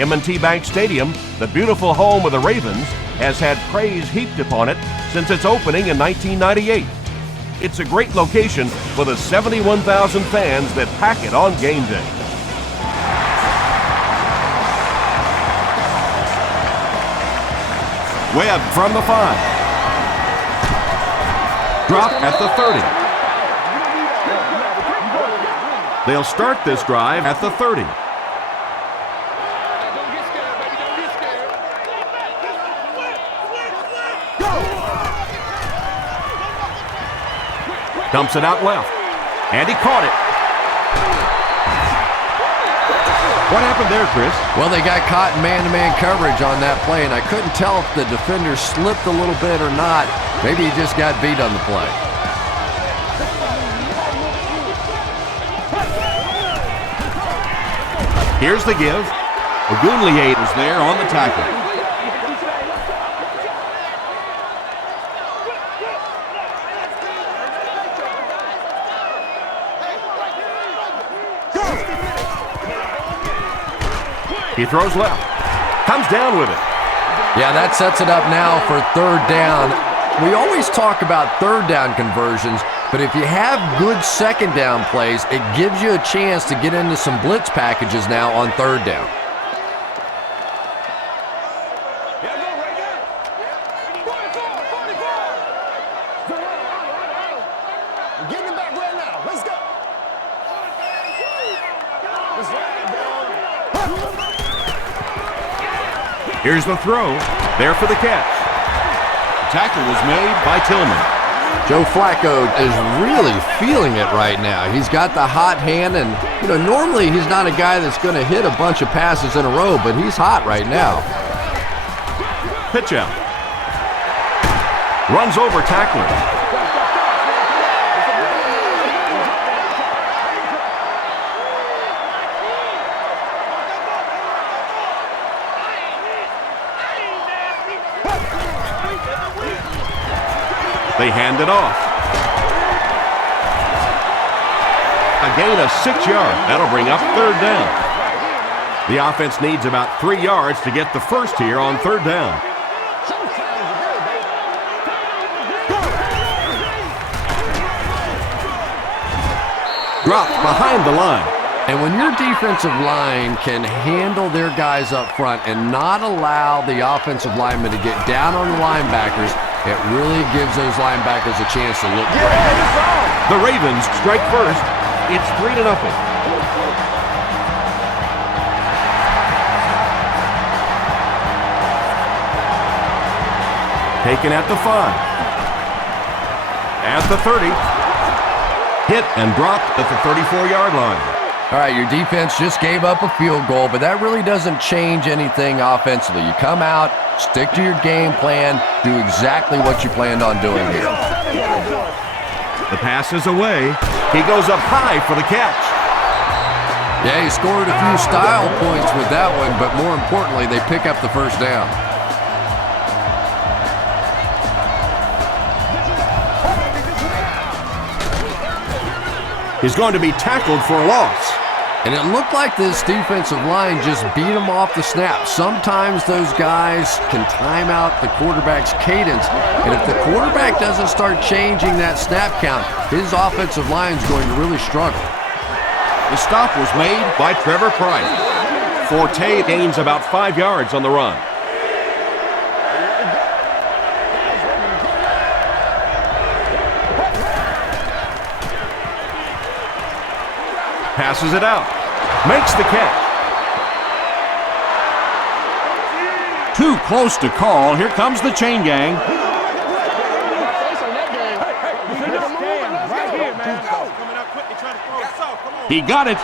M&T Bank Stadium, the beautiful home of the Ravens, has had praise heaped upon it since its opening in 1998. It's a great location for the 71,000 fans that pack it on game day. Webb from the 5. Drop at the 30. They'll start this drive at the 30. Dumps it out left, and he caught it. What happened there, Chris? Well, they got caught in man-to-man coverage on that play, and I couldn't tell if the defender slipped a little bit or not. Maybe he just got beat on the play. Here's the give. Ogunleye is there on the tackle. He throws left. Comes down with it. Yeah, that sets it up now for third down. We always talk about third down conversions, but if you have good second down plays, it gives you a chance to get into some blitz packages now on third down. Here's the throw. There for the catch. Tackle was made by Tillman. Joe Flacco is really feeling it right now. He's got the hot hand, and normally he's not a guy that's going to hit a bunch of passes in a row, but he's hot right now. Pitch out. Runs over tackler. They hand it off. A gain of 6 yards. That'll bring up third down. The offense needs about 3 yards to get the first here on third down. Dropped behind the line. And when your defensive line can handle their guys up front and not allow the offensive linemen to get down on the linebackers, it really gives those linebackers a chance to look great. The Ravens strike first. It's 3-0. Taken at the 5. At the 30. Hit and dropped at the 34-yard line. All right, your defense just gave up a field goal, but that really doesn't change anything offensively. You come out, stick to your game plan, do exactly what you planned on doing here. The pass is away. He goes up high for the catch. Yeah, he scored a few style points with that one, but more importantly, they pick up the first down. He's going to be tackled for a loss. And it looked like this defensive line just beat him off the snap. Sometimes those guys can time out the quarterback's cadence, and if the quarterback doesn't start changing that snap count, his offensive line's going to really struggle. The stop was made by Trevor Price. Forte gains about 5 yards on the run. Passes it out. Makes the catch. Too close to call. Here comes the chain gang. He got it.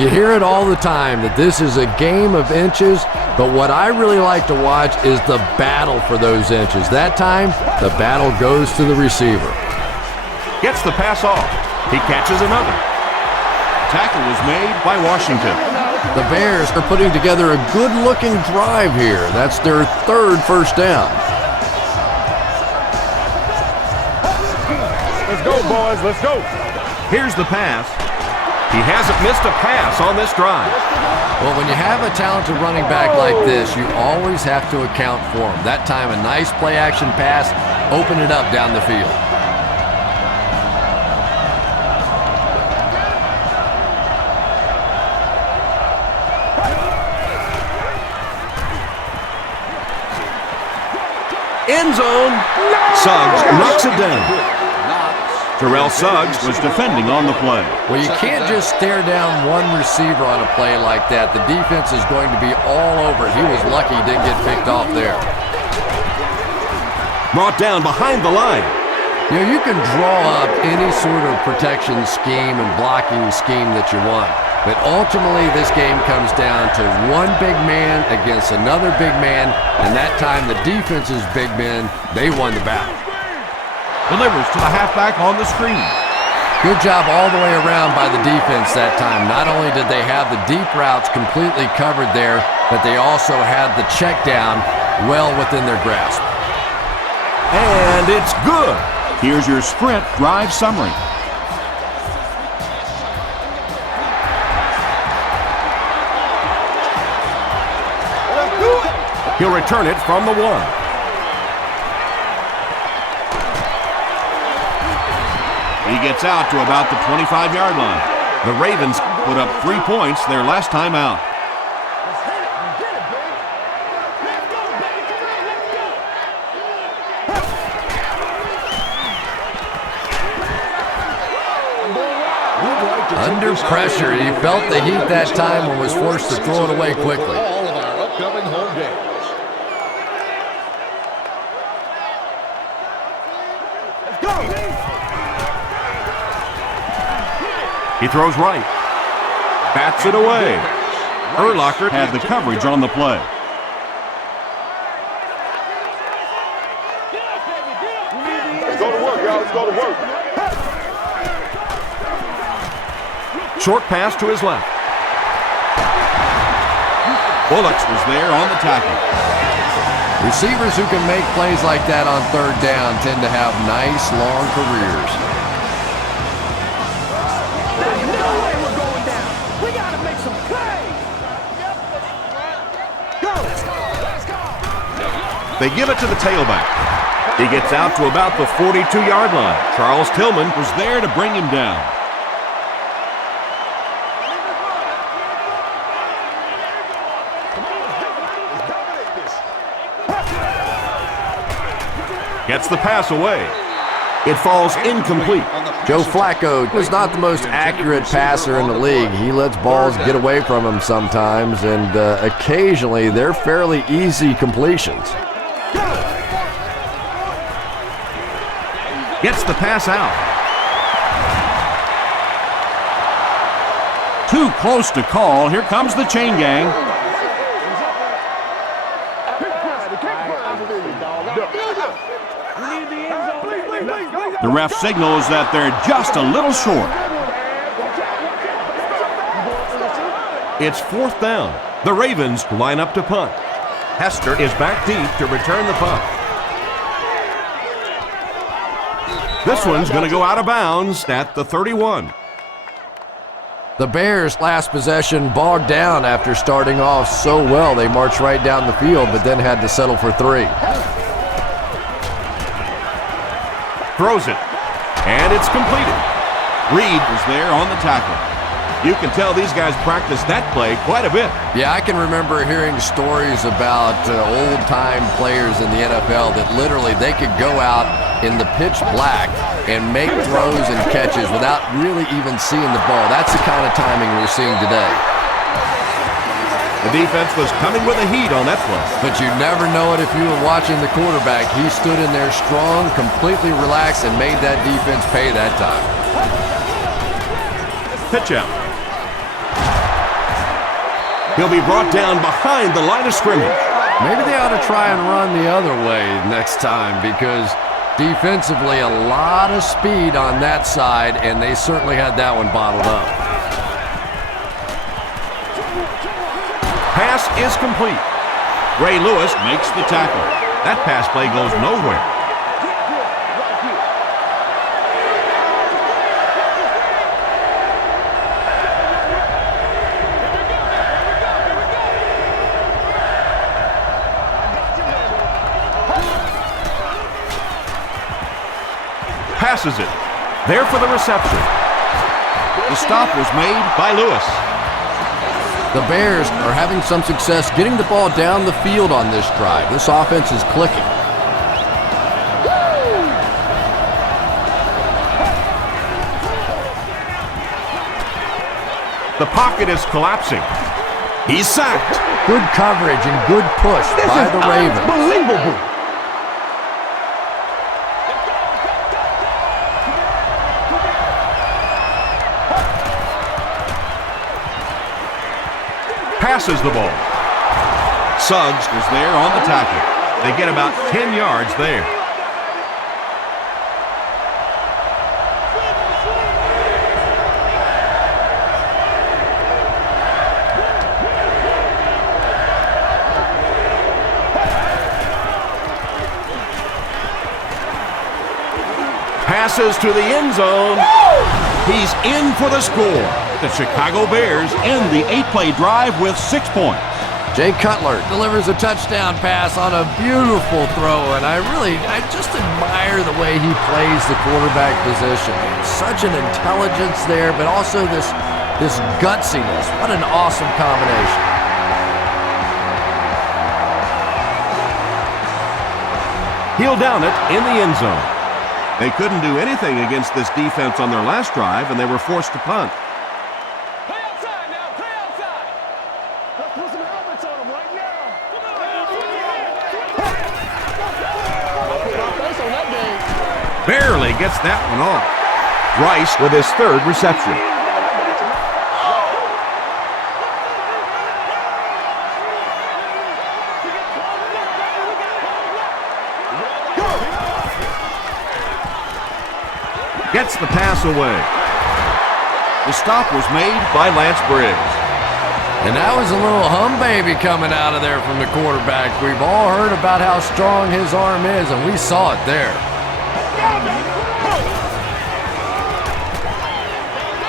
You hear it all the time that this is a game of inches, but what I really like to watch is the battle for those inches. That time, the battle goes to the receiver. Gets the pass off. He catches another. Tackle was made by Washington. The Bears are putting together a good-looking drive here. That's their third first down. Let's go, boys. Let's go. Here's the pass. He hasn't missed a pass on this drive. Well, when you have a talented running back like this, you always have to account for him. That time, a nice play-action pass opened it up down the field. End zone. Suggs knocks it down. Terrell Suggs was defending on the play. Well, you can't just stare down one receiver on a play like that. The defense is going to be all over. He was lucky he didn't get picked off there. Brought down behind the line. You know, you can draw up any sort of protection scheme and blocking scheme that you want. But ultimately, this game comes down to one big man against another big man. And that time, the defense's big men, they won the battle. Delivers to the halfback on the screen. Good job all the way around by the defense that time. Not only did they have the deep routes completely covered there, but they also had the check down well within their grasp. And it's good. Here's your sprint drive summary. He'll return it from the 1. He gets out to about the 25-yard line. The Ravens put up 3 points their last time out. Under pressure, he felt the heat that time and was forced to throw it away quickly. All of our upcoming home games. He throws right. Bats it away. Urlacher Had the coverage on the play. Let's go to work, y'all. Let's go to work. Short pass to his left. Bullocks was there on the tackle. Receivers who can make plays like that on third down tend to have nice, long careers. They give it to the tailback. He gets out to about the 42-yard line. Charles Tillman Was there to bring him down. gets the pass away. It falls incomplete. Joe Flacco was not the most accurate passer in the league. He lets balls get away from him sometimes, and occasionally they're fairly easy completions. Gets the pass out. Too close to call. Here comes the chain gang. The ref signals that they're just a little short. It's 4th down. The Ravens line up to punt. Hester is back deep to return the punt. This one's going to go out of bounds at the 31. The Bears' last possession bogged down after starting off so well. They marched right down the field, but then had to settle for 3. Throws it, and it's completed. Reed was there on the tackle. You can tell these guys practice that play quite a bit. Yeah, I can remember hearing stories about old-time players in the NFL that literally they could go out in the pitch black and make throws and catches without really even seeing the ball. That's the kind of timing we're seeing today. The defense was coming with a heat on that play. But you never know it if you were watching the quarterback. He stood in there strong, completely relaxed, and made that defense pay that time. Pitch out. He'll be brought down behind the line of scrimmage. Maybe they ought to try and run the other way next time, because defensively a lot of speed on that side, and they certainly had that one bottled up. Pass is complete. Ray Lewis makes the tackle. That pass play goes nowhere. passes it. There for the reception. The stop was made by Lewis. The Bears are having some success getting the ball down the field on this drive. This offense is clicking. The pocket is collapsing. He's sacked. Good coverage and good push by the Ravens. Unbelievable. Passes the ball. Suggs is there on the tackle. They get about 10 yards there. Passes to the end zone. He's in for the score. The Chicago Bears end the 8-play drive with 6 points. Jay Cutler delivers a touchdown pass on a beautiful throw, and I just admire the way he plays the quarterback position. Such an intelligence there, but also this gutsiness. What an awesome combination. He'll down it in the end zone. They couldn't do anything against this defense on their last drive, and they were forced to punt. Play outside now. Play outside. Let's put some helmets on them right now. Barely gets that one off. Rice with his third reception. Gets the pass away. The stop was made By Lance Briggs. And that was a little hum baby coming out of there from the quarterback. We've all heard about how strong his arm is, and we saw it there.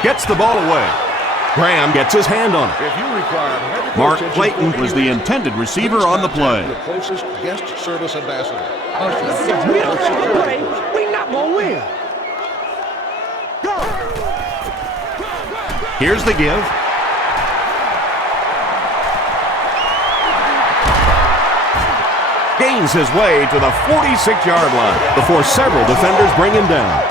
Gets the ball away. Graham gets his hand on it. If you require medical Mark attention Clayton for was the injury, intended receiver please on the play. contact your closest guest service ambassador. We don't play. We not gonna win. Here's the give. Gains his way to the 46-yard line before several defenders bring him down.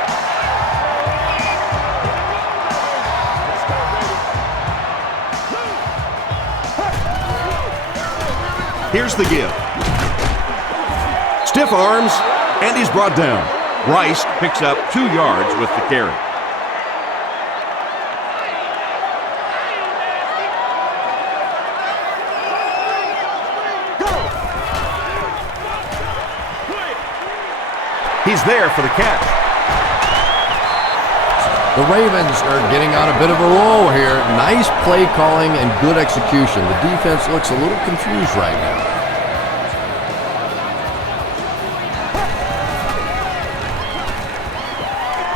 Here's the give. Stiff arms, and he's brought down. Rice picks up 2 yards with the carry. He's there for the catch. The Ravens are getting on a bit of a roll here. Nice play calling and good execution. The defense looks a little confused right now.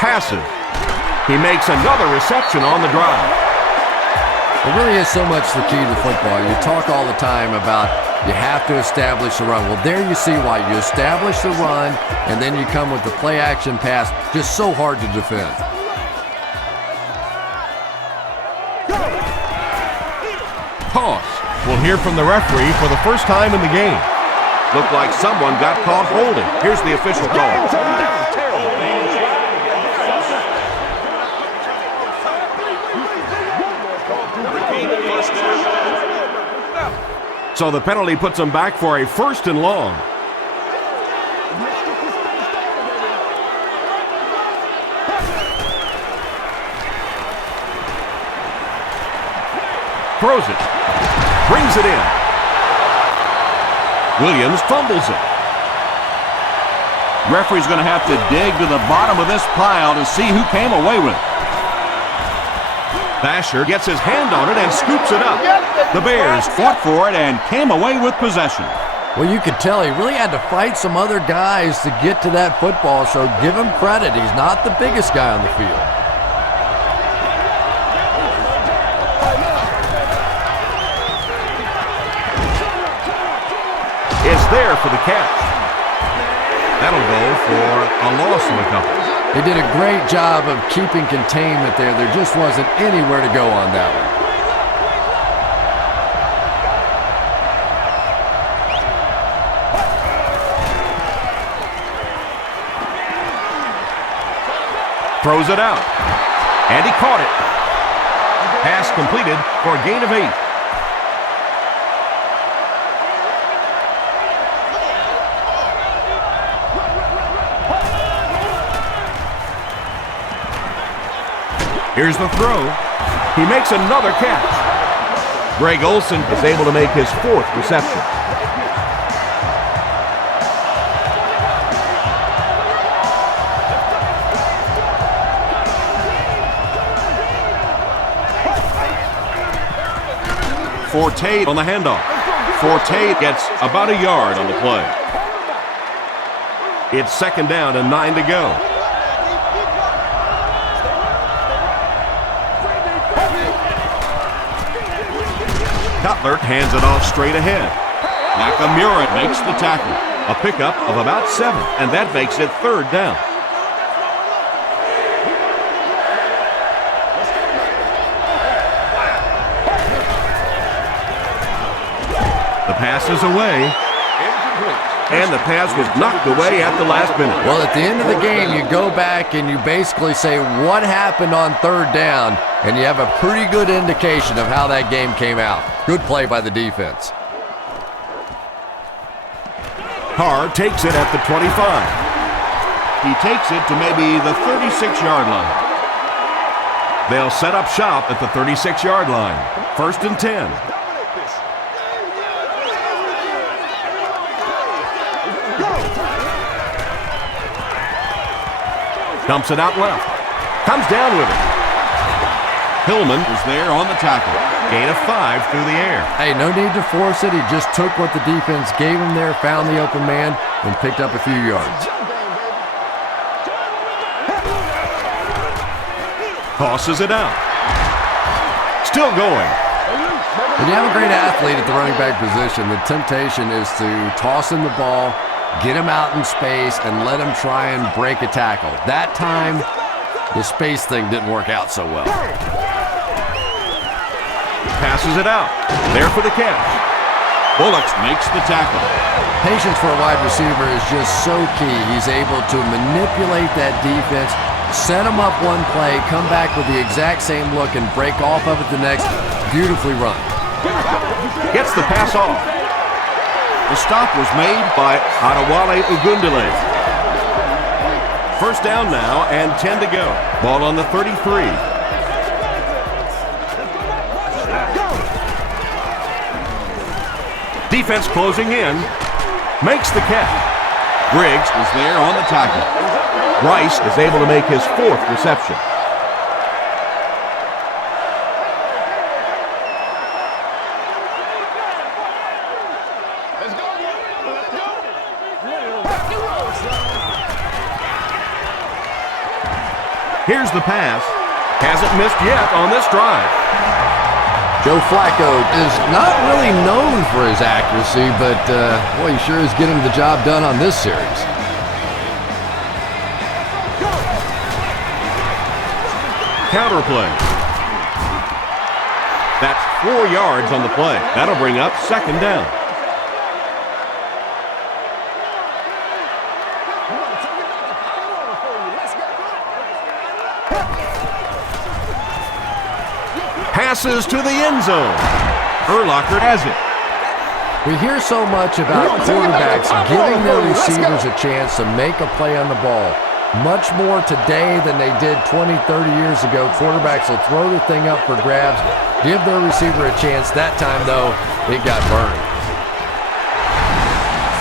Passes. He makes another reception on the drive. It really is so much the key to football. You talk all the time about you have to establish the run. Well, there you see why. You establish the run, and then you come with the play-action pass. Just so hard to defend. Toss. We'll hear from the referee for the first time in the game. Looked like someone got caught holding. Here's the official call. So the penalty puts them back for a 1st and long. Throws it. Brings it in. Williams fumbles it. Referee's going to have to dig to the bottom of this pile to see who came away with it. Basher gets his hand on it and scoops it up. The Bears fought for it and came away with possession. Well, you could tell he really had to fight some other guys to get to that football, so give him credit. He's not the biggest guy on the field. Is there for the catch. That'll go for a loss of a couple. They did a great job of keeping containment there. There just wasn't anywhere to go on that one. Throws it out. And he caught it. Pass completed for a gain of 8. Here's the throw. He makes another catch. Greg Olsen is able to make his 4th reception. Forte on the handoff. Forte gets about a yard on the play. It's 2nd down and 9 to go. Cutler hands it off straight ahead. Nakamura makes the tackle. A pickup of about 7, and that makes it 3rd down. The pass is away, and the pass was knocked away at the last minute. Well, at the end of the game, you go back and you basically say what happened on 3rd down, and you have a pretty good indication of how that game came out. Good play by the defense. Carr takes it at the 25. He takes it to maybe the 36-yard line. They'll set up shop at the 36-yard line. 1st and 10. Dumps it out left. Comes down with it. Hillman is there on the tackle. Gain of 5 through the air. Hey, no need to force it. He just took what the defense gave him there, found the open man, and picked up a few yards. Tosses it out. Still going. When you have a great athlete at the running back position, the temptation is to toss him the ball, get him out in space, and let him try and break a tackle. That time, the space thing didn't work out so well. Passes it out. There for the catch. Bullocks makes the tackle. Patience for a wide receiver is just so key. He's able to manipulate that defense, set him up one play, come back with the exact same look, and break off of it the next. Beautifully run. Gets the pass off. The stop was made by Adewale Ogundele. 1st down now and 10 to go. Ball on the 33. Defense closing in. Makes the catch. Briggs is there on the tackle. Rice is able to make his 4th reception. Here's the pass. Hasn't missed yet on this drive. Joe Flacco is not really known for his accuracy, but boy, he sure is getting the job done on this series. Counter play. That's 4 yards on the play. That'll bring up 2nd down. Passes to the end zone. Urlacher has it. We hear so much about quarterbacks giving their receivers a chance to make a play on the ball. Much more today than they did 20, 30 years ago. Quarterbacks will throw the thing up for grabs, give their receiver a chance. That time, though, it got burned.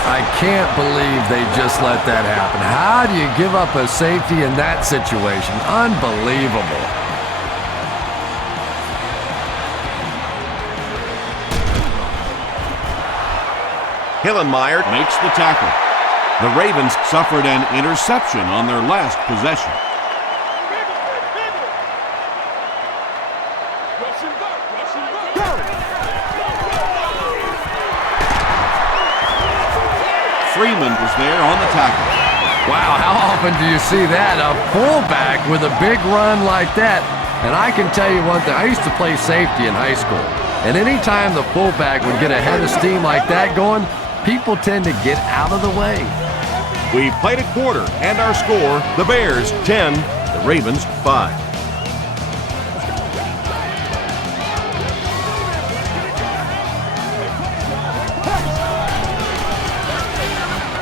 I can't believe they just let that happen. How do you give up a safety in that situation? Unbelievable. Hillenmeyer Makes the tackle. The Ravens Suffered an interception on their last possession. Freeman was there on the tackle. Wow, how often do you see that? A fullback with a big run like that. And I can tell you one thing, I used to play safety in high school. And anytime the fullback would get a head of steam like that going, people tend to get out of the way. We played a quarter, and our score, the Bears 10, the Ravens 5.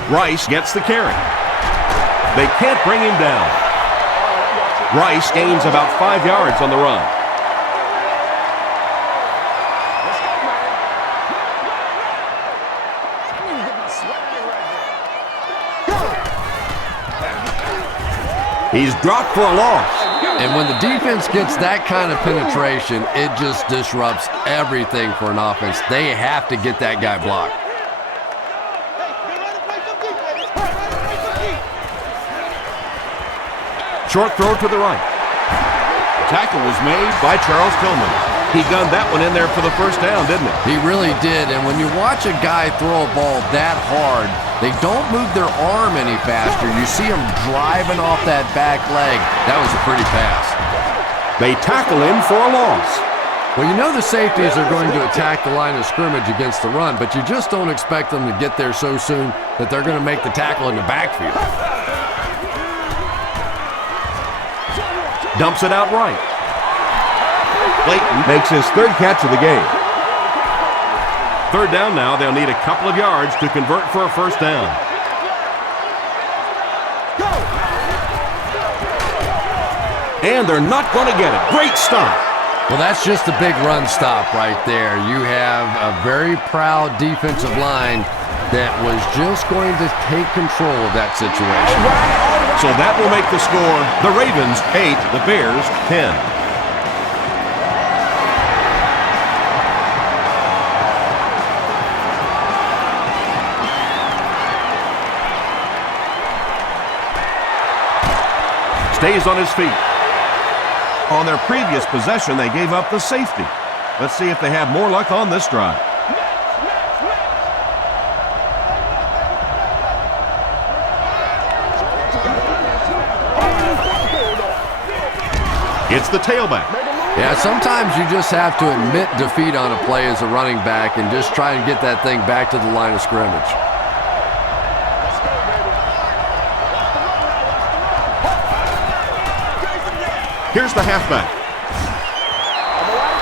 Rice gets the carry. They can't bring him down. Rice gains about 5 yards on the run. He's dropped for a loss. And when the defense gets that kind of penetration, it just disrupts everything for an offense. They have to get that guy blocked. Short throw to the right. Tackle was made by Charles Tillman. He gunned that one in there for the first down, didn't he? He really did. And when you watch a guy throw a ball that hard, they don't move their arm any faster. You see him driving off that back leg. That was a pretty pass. They tackle him for a loss. Well, you know the safeties are going to attack the line of scrimmage against the run, but you just don't expect them to get there so soon that they're going to make the tackle in the backfield. Dumps it out right. Clayton makes his third catch of the game. Third down now. They'll need a couple of yards to convert for a first down. And they're not going to get it. Great stop. Well, that's just a big run stop right there. You have a very proud defensive line that was just going to take control of that situation. So that will make the score the Ravens 8, the Bears 10. Stays on his feet. On their previous possession, they gave up the safety. Let's see if they have more luck on this drive. It's the tailback. Yeah, sometimes you just have to admit defeat on a play as a running back and just try and get that thing back to the line of scrimmage. Here's the halfback.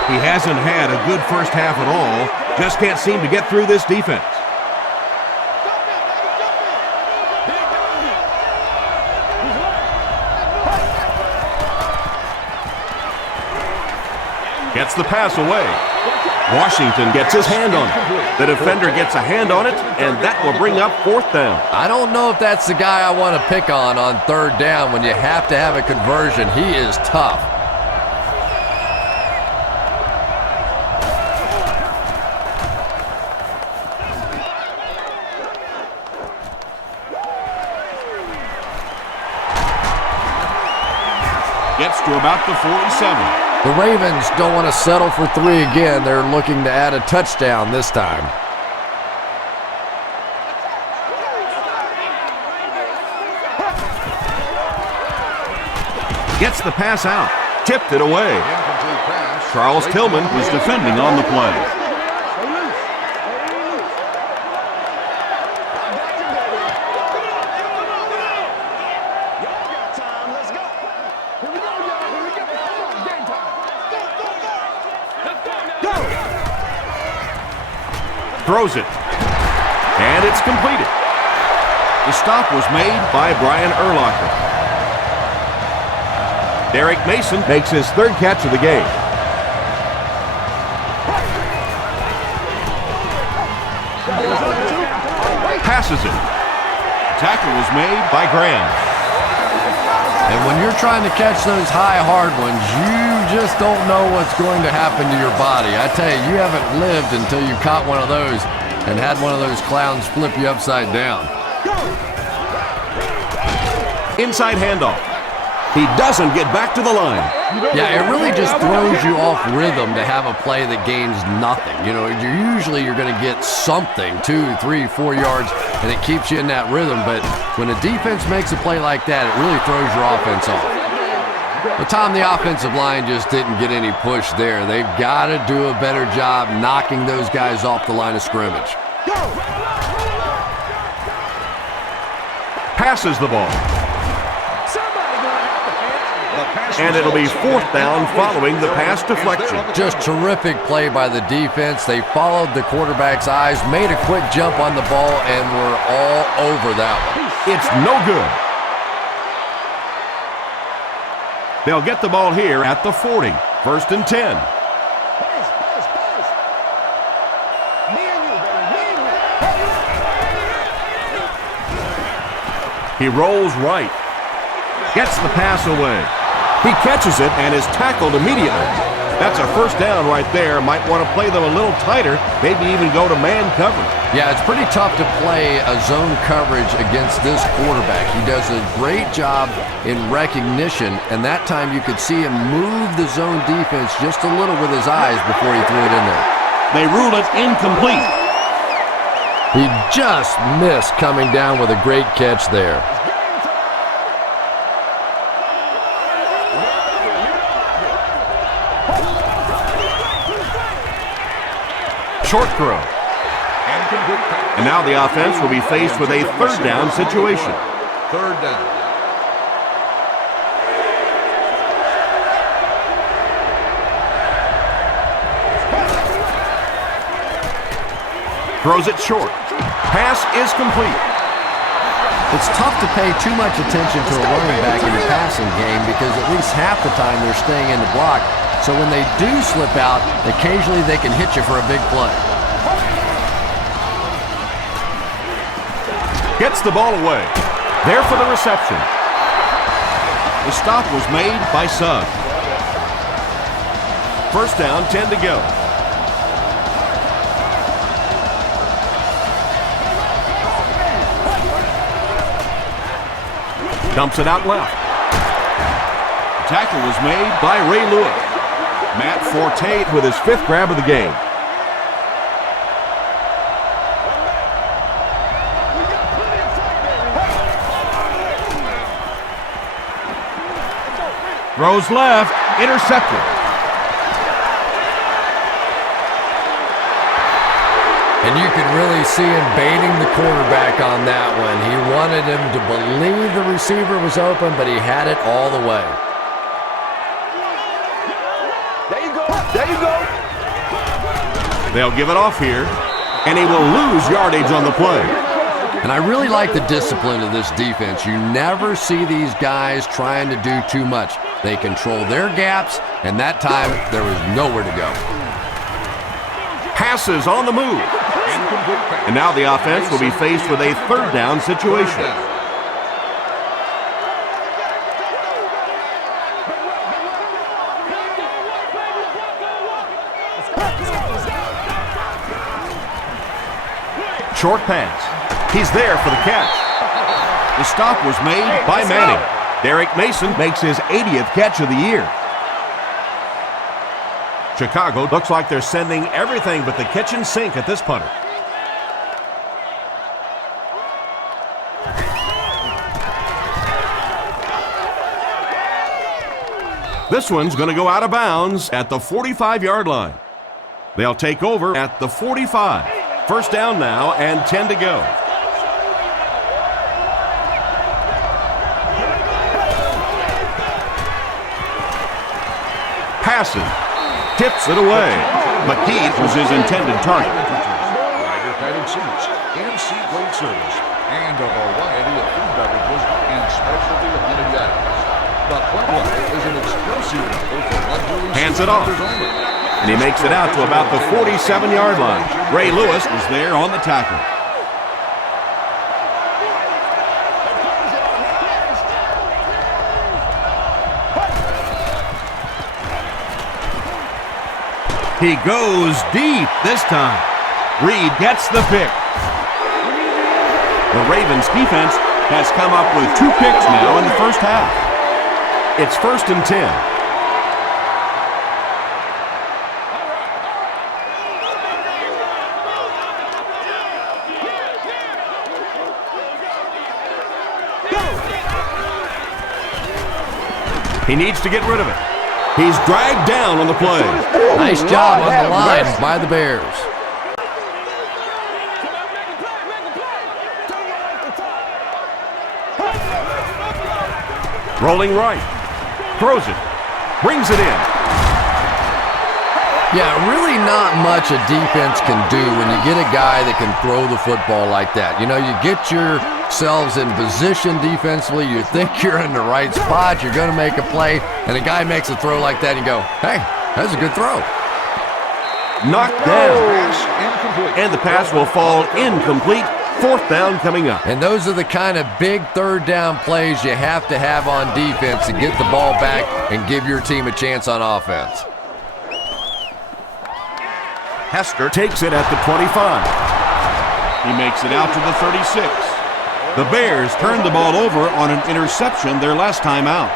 He hasn't had a good first half at all. Just can't seem to get through this defense. Gets the pass away. Washington gets his hand on it. The defender gets a hand on it, and that will bring up fourth down. I don't know if that's the guy I want to pick on third down when you have to have a conversion. He is tough. Gets to about the 47. The Ravens don't want to settle for 3 again. They're looking to add a touchdown this time. Gets the pass out. Tipped it away. Charles Tillman was defending on the play. Throws it. And it's completed. The stop was made by Brian Urlacher. Derek Mason makes his third catch of the game. Passes it. Tackle was made by Graham. And when you're trying to catch those high, hard ones, you just don't know what's going to happen to your body. I tell you, you haven't lived until you caught one of those and had one of those clowns flip you upside down. Inside handoff. He doesn't get back to the line. Yeah, it really just throws you off rhythm to have a play that gains nothing. You know, you're going to get something, 2, 3, 4 yards, and it keeps you in that rhythm. But when a defense makes a play like that, it really throws your offense off. But Tom, the offensive line just didn't get any push there. They've got to do a better job knocking those guys off the line of scrimmage. Passes the ball. And it'll be 4th down following the pass deflection. Just terrific play by the defense. They followed the quarterback's eyes, made a quick jump on the ball, and were all over that one. It's no good. They'll get the ball here at the 40. 1st and 10. He rolls right. Gets the pass away. He catches it and is tackled immediately. That's a 1st down right there. Might want to play them a little tighter, maybe even go to man coverage. Yeah, it's pretty tough to play a zone coverage against this quarterback. He does a great job in recognition, and that time you could see him move the zone defense just a little with his eyes before he threw it in there. They rule it incomplete. He just missed coming down with a great catch there. Short throw. And now the offense will be faced with a 3rd down situation. 3rd down. Throws it short. Pass is complete. It's tough to pay too much attention to a running back in the passing game because at least half the time they're staying in the block. So when they do slip out, occasionally they can hit you for a big play. Gets the ball away. There for the reception. The stop was made by Suggs. 1st down, 10 to go. Dumps it out left. The tackle was made by Ray Lewis. Matt Forte with his 5th grab of the game. Throws left, intercepted. And you can really see him baiting the quarterback on that one. He wanted him to believe the receiver was open, but he had it all the way. There you go. There you go. They'll give it off here, and he will lose yardage on the play. And I really like the discipline of this defense. You never see these guys trying to do too much. They control their gaps, and that time there was nowhere to go. Passes on the move. And now the offense will be faced with a 3rd down situation. Short pass. He's there for the catch. The stop was made By Manning. Derek Mason makes his 80th catch of the year. Chicago looks like they're sending everything but the kitchen sink at this punter. This one's going to go out of bounds at the 45-yard line. They'll take over at the 45. 1st down now and 10 to go. Passes. Tips it away. McKee was his intended target. Rider padded seats, in-seat weight service, and a variety of food beverages and specialty hunted items. The Club Life is an exclusive offer for luxury Hands it off. only. And he makes it out to about the 47-yard line. Ray Lewis was there on the tackle. He goes deep this time. Reed gets the pick. The Ravens defense has come up with 2 picks now in the first half. It's 1st and 10. He needs to get rid of it. He's dragged down on the play. Nice job on the line by the Bears. Rolling right. Throws it. Brings it in. Yeah, really not much a defense can do when you get a guy that can throw the football like that. You know, you get yourselves in position defensively, you think you're in the right spot, you're going to make a play, and a guy makes a throw like that, and you go, hey, that's a good throw. Knocked down. And the pass will fall incomplete. Fourth down coming up. And those are the kind of big third down plays you have to have on defense to get the ball back and give your team a chance on offense. Hester takes it at the 25. He makes it out to the 36. The Bears turned the ball over on an interception their last time out.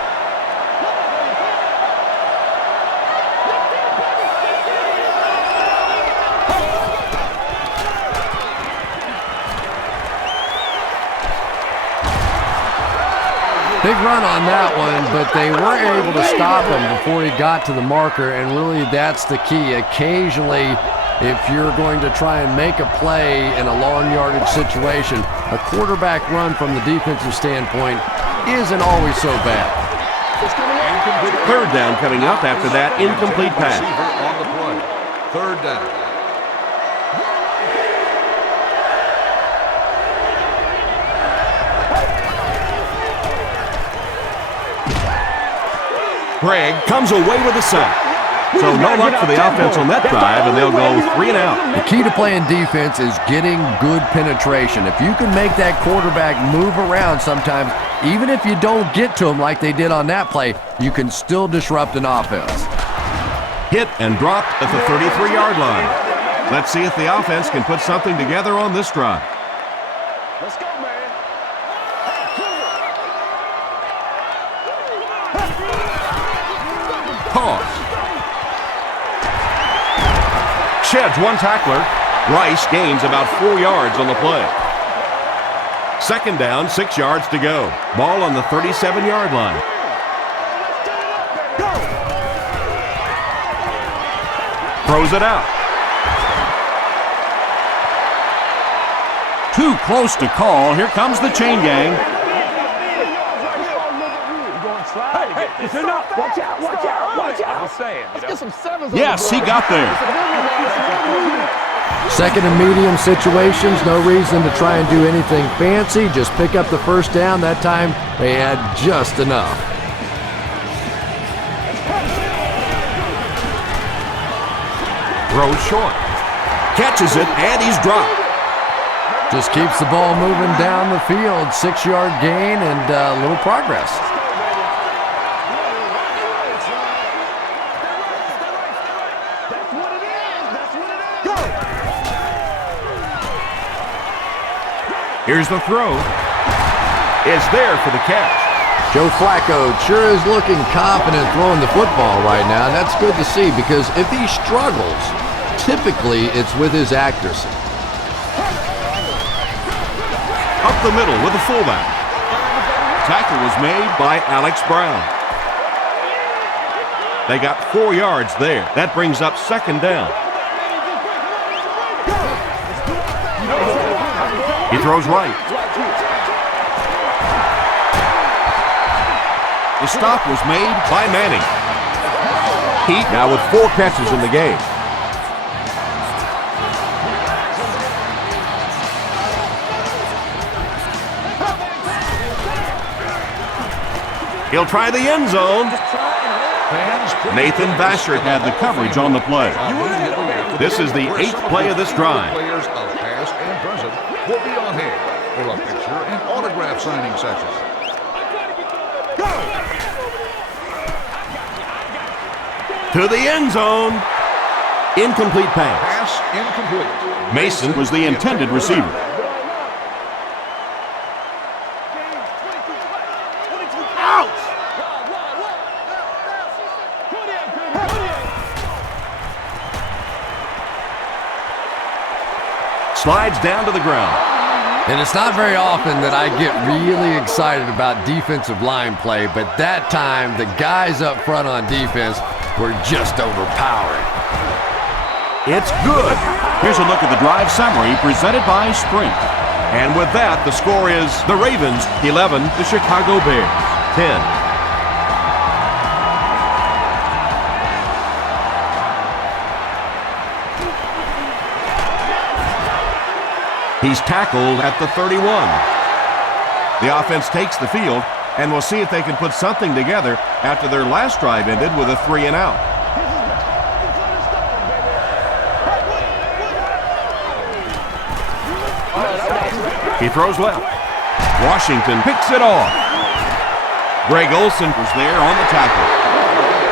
Big run on that one, but they weren't able to stop him before he got to the marker, and really that's the key. Occasionally, if you're going to try and make a play in a long yardage situation, a quarterback run from the defensive standpoint isn't always so bad. Third down coming up after that incomplete pass. On the play. Third down. Gregg comes away with a sack. So no luck for the offense on that drive, and they'll go 3 and out. The key to playing defense is getting good penetration. If you can make that quarterback move around sometimes, even if you don't get to him like they did on that play, you can still disrupt an offense. Hit and dropped at the 33-yard line. Let's see if the offense can put something together on this drive. Let's go, man. Toss. Sheds one tackler. Rice gains about 4 yards on the play. Second down, 6 yards to go. Ball on the 37-yard line. Throws it out. Too close to call. Here comes the chain gang. It's enough. Watch out, watch out, watch out. I'm saying, let's get some sevens. Yes, he got there. Second and medium situations, no reason to try and do anything fancy. Just pick up the first down. That time, they had just enough. Throws short. Catches it, and he's dropped. Just keeps the ball moving down the field. 6-yard gain and a little progress. Here's the throw. It's there for the catch. Joe Flacco sure is looking confident throwing the football right now. That's good to see because if he struggles, typically it's with his accuracy. Up the middle with the fullback. Tackle was made by Alex Brown. They got 4 yards there. That brings up second down. He throws right. The stop was made By Manning. Heat now with 4 catches in the game. He'll try the end zone. Nathan Bashert had the coverage on the play. This is the 8th play of this drive. Players of past and present will be on hand for a picture and autograph signing session. To the end zone. Incomplete pass. Pass incomplete. Mason was the intended receiver. Slides down to the ground. And it's not very often that I get really excited about defensive line play, but that time the guys up front on defense were just overpowering. It's good. Here's a look at the drive summary presented by Sprint. And with that, the score is the Ravens 11, the Chicago Bears 10. He's tackled at the 31. The offense takes the field, and we'll see if they can put something together after their last drive ended with a 3-and-out. He throws left. Washington picks it off. Greg Olsen was there on the tackle.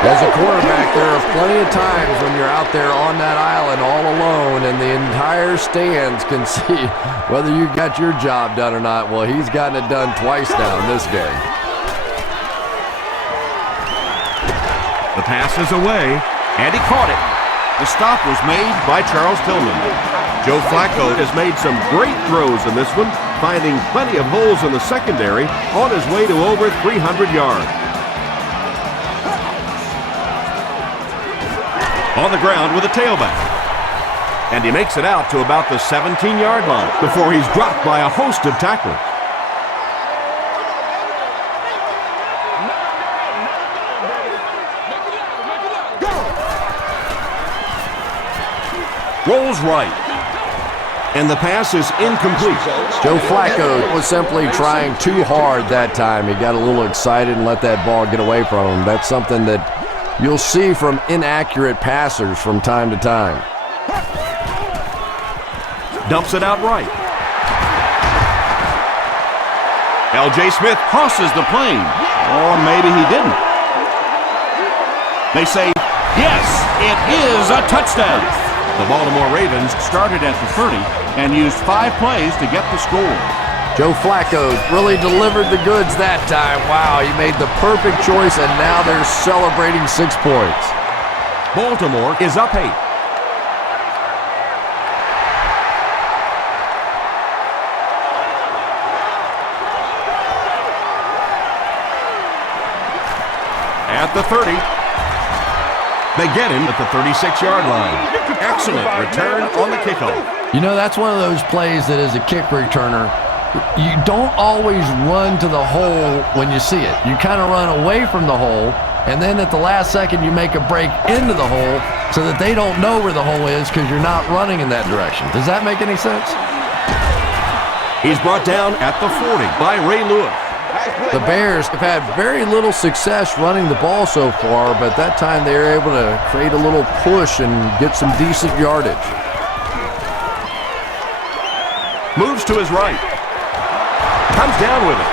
As a quarterback, there are plenty of times when you're out there on that island all alone and the entire stands can see whether you got your job done or not. Well, he's gotten it done twice now in this game. The pass is away, and he caught it. The stop was made by Charles Tillman. Joe Flacco has made some great throws in this one, finding plenty of holes in the secondary on his way to over 300 yards. On the ground with a tailback. And he makes it out to about the 17-yard line before he's dropped by a host of tacklers. Rolls right. And the pass is incomplete. Joe Flacco was simply trying too hard that time. He got a little excited and let that ball get away from him. That's something that you'll see from inaccurate passers from time to time. Dumps it out right. L.J. Smith crosses the plane. Or maybe he didn't. They say, yes, it is a touchdown. The Baltimore Ravens Started at the 30 and used 5 plays to get the score. Joe Flacco really delivered the goods that time. Wow, he made the perfect choice, and now they're celebrating 6 points. Baltimore is up 8. At the 30. They get him at the 36-yard line. Excellent return on the kickoff. You know, that's one of those plays that as a kick returner, you don't always run to the hole when you see it. You kind of run away from the hole, and then at the last second you make a break into the hole so that they don't know where the hole is because you're not running in that direction. Does that make any sense? He's brought down at the 40 by Ray Lewis. The Bears have had very little success running the ball so far, but that time they were able to create a little push and get some decent yardage. Moves to his right. Comes down with it.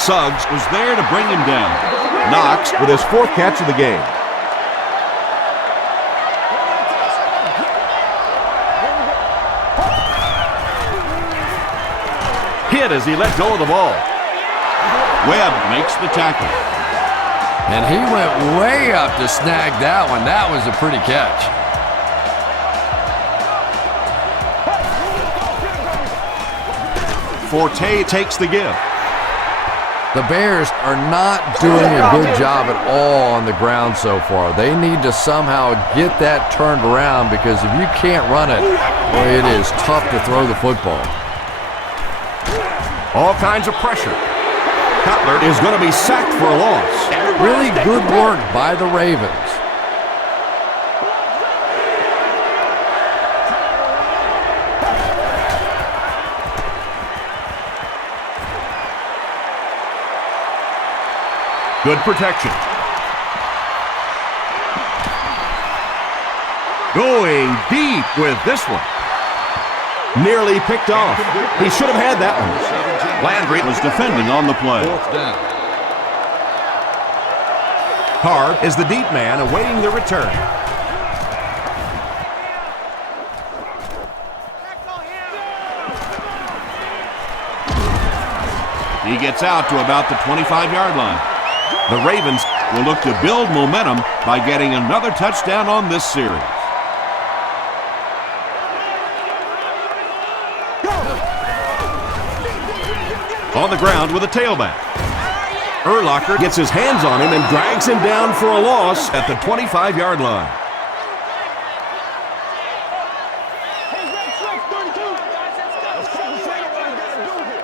Suggs was there to bring him down. Knox with his 4th catch of the game. Hit as he let go of the ball. Webb makes the tackle. And he went way up to snag that one. That was a pretty catch. Forte takes the give. The Bears are not doing a good job at all on the ground so far. They need to somehow get that turned around because if you can't run it, boy, it is tough to throw the football. All kinds of pressure. Cutler is going to be sacked for a loss. Really good work by the Ravens. Good protection. Going deep with this one. Nearly picked off. He should have had that one. Landry was defending on the play. 4th down. Carr is the deep man awaiting the return. He gets out to about the 25-yard line. The Ravens Will look to build momentum by getting another touchdown on this series. On the ground with a tailback. Urlacher gets his hands on him and drags him down for a loss at the 25-yard line. Hey, red flag 32. Let's concentrate on what we gotta do here.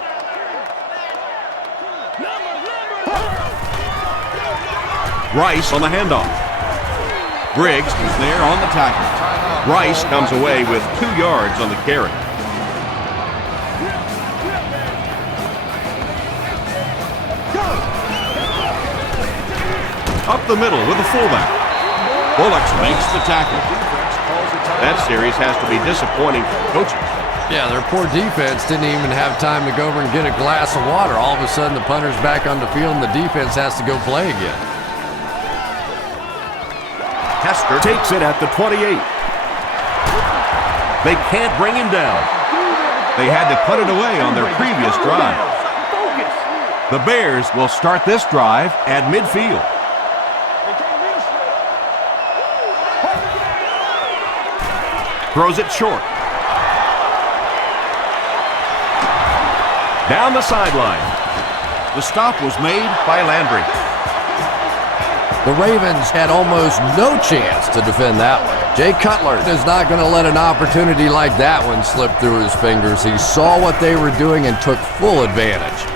Rice on the handoff. Briggs is there on the tackle. Rice comes away with 2 yards on the carry. Up the middle with the fullback. Bullocks makes the tackle. That series has to be disappointing for coaches. Yeah, their poor defense didn't even have time to go over and get a glass of water. All of a sudden, the punter's back on the field, and the defense has to go play again. Hester takes it at the 28. They can't bring him down. They had to put it away on their previous drive. The Bears will start this drive at midfield. Throws it short. Down the sideline. The stop was made by Landry. The Ravens had almost no chance to defend that one. Jay Cutler is not going to let an opportunity like that one slip through his fingers. He saw what they were doing and took full advantage.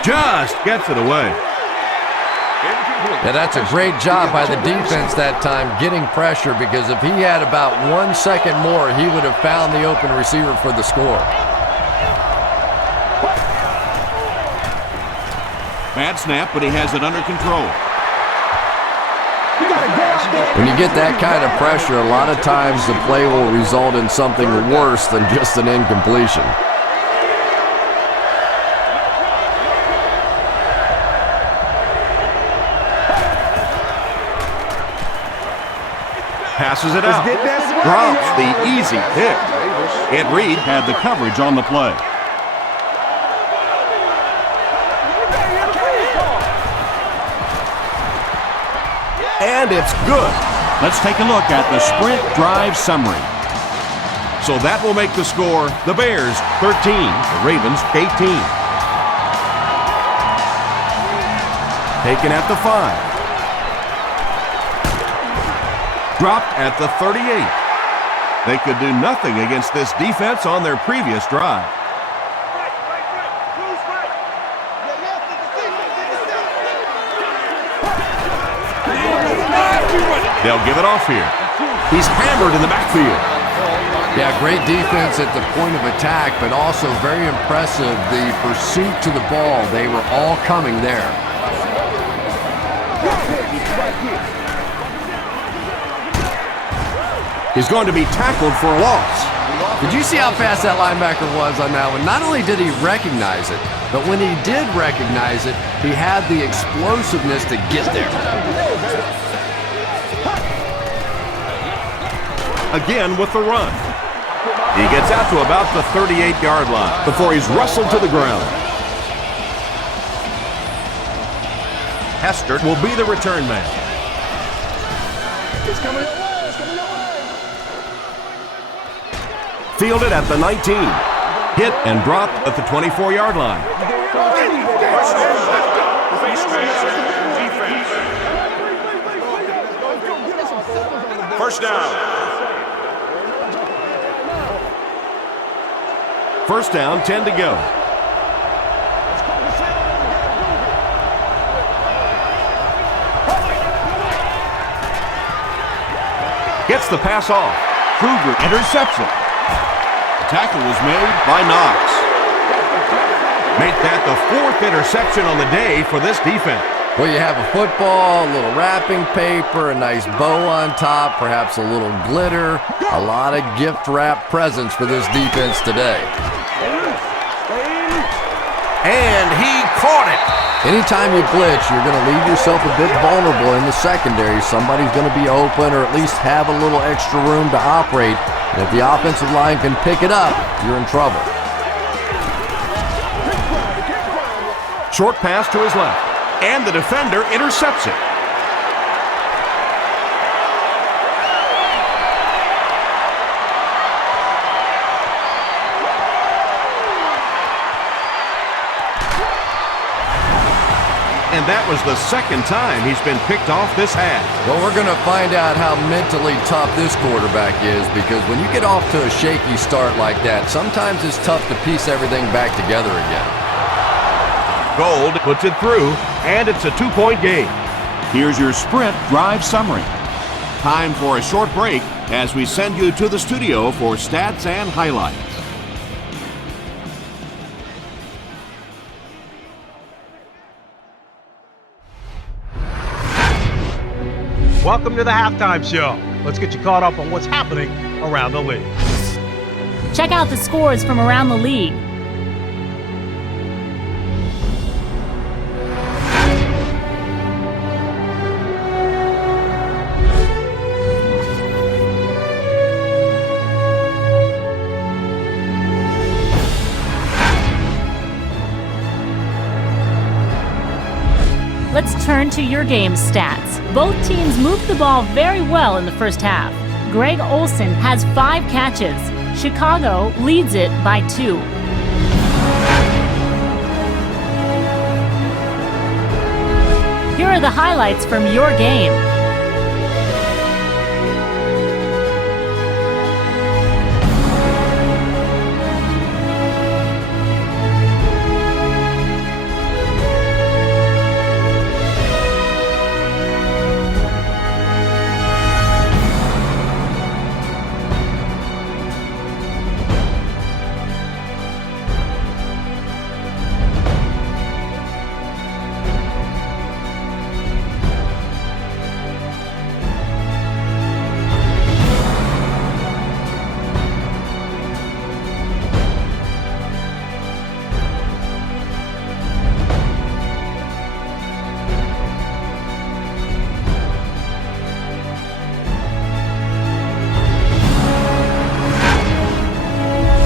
Just gets it away. Yeah, that's a great job by the defense that time getting pressure, because if he had about 1 second more, he would have found the open receiver for the score. Bad snap, but he has it under control. When you get that kind of pressure, a lot of times the play will result in something worse than just an incompletion. Passes it out. Drops the easy pick. Ed Reed had the coverage on the play. And it's good. Let's take a look at the sprint drive summary. So that will make the score the Bears 13, the Ravens 18. Taken at the 5. Dropped at the 38. They could do nothing against this defense on their previous drive. They'll give it off here. He's hammered in the backfield. Yeah, great defense at the point of attack, but also very impressive the pursuit to the ball. They were all coming there. He's going to be tackled for a loss. Did you see how fast that linebacker was on that one? Not only did he recognize it, but when he did recognize it, he had the explosiveness to get there. Again with the run. He gets out to about the 38-yard line before he's wrestled to the ground. Hester will be the return man. It's coming your way. It's coming your way. Fielded at the 19. Hit and dropped at the 24-yard line. First down. First down, 10 to go. Gets the pass off. Kruger intercepts it. The tackle was made by Knox. Make that the 4th interception on the day for this defense. Well, you have a football, a little wrapping paper, a nice bow on top, perhaps a little glitter, a lot of gift-wrap presents for this defense today. And he caught it. Anytime you blitz, you're going to leave yourself a bit vulnerable in the secondary. Somebody's going to be open or at least have a little extra room to operate. And if the offensive line can pick it up, you're in trouble. Short pass to his left. And the defender intercepts it. And that was the second time he's been picked off this half. Well, we're going to find out how mentally tough this quarterback is, because when you get off to a shaky start like that, sometimes it's tough to piece everything back together again. Gold puts it through, and it's a 2-point game. Here's your sprint drive summary. Time for a short break as we send you to the studio for stats and highlights. Welcome to the halftime show. Let's get you caught up on what's happening around the league. Check out the scores from around the league. Let's turn to your game stats. Both teams moved the ball very well in the first half. Greg Olsen has 5 catches. Chicago leads it by 2. Here are the highlights from your game.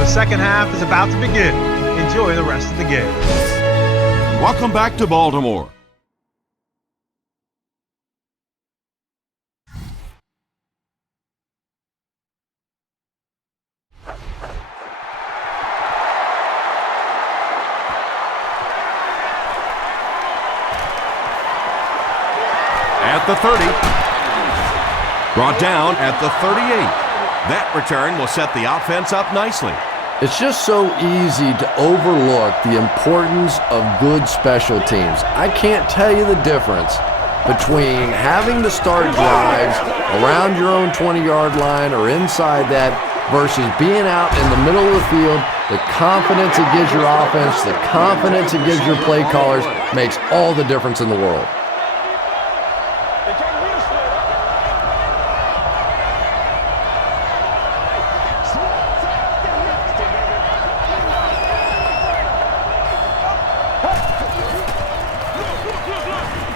Second half is about to begin. Enjoy the rest of the game. Welcome back to Baltimore. At the 30. Brought down at the 38. That return will set the offense up nicely. It's just so easy to overlook the importance of good special teams. I can't tell you the difference between having to start drives around your own 20-yard line or inside that versus being out in the middle of the field. The confidence it gives your offense, the confidence it gives your play callers makes all the difference in the world.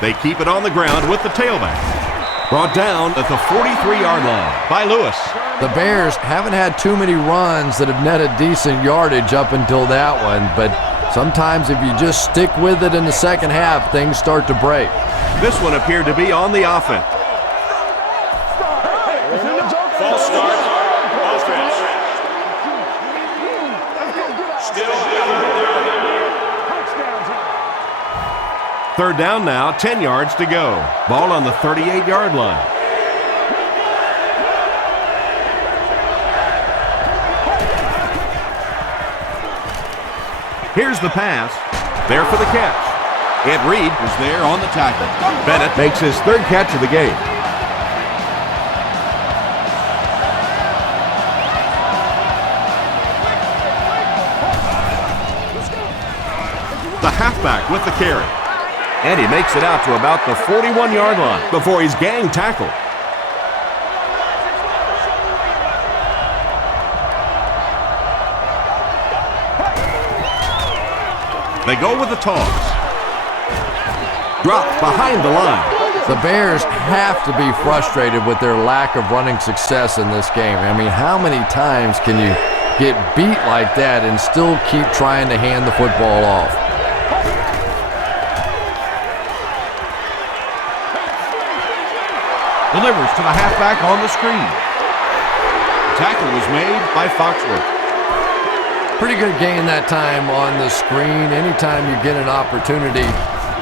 They keep it on the ground with the tailback. Brought down at the 43-yard line by Lewis. The Bears haven't had too many runs that have netted decent yardage up until that one, but sometimes if you just stick with it in the second half, things start to break. This one appeared to be on the offense. False start. Offense. Still Third down now, 10 yards to go. Ball on the 38-yard line. Here's the pass. There for the catch. Ed Reed was there on the tackle. Bennett makes his 3rd catch of the game. The halfback with the carry. And he makes it out to about the 41-yard line before he's gang tackled. They go with the toss. Dropped behind the line. The Bears have to be frustrated with their lack of running success in this game. I mean, how many times can you get beat like that and still keep trying to hand the football off? Delivers to the halfback on the screen. Tackle was made by Foxworth. Pretty good gain that time on the screen. Anytime you get an opportunity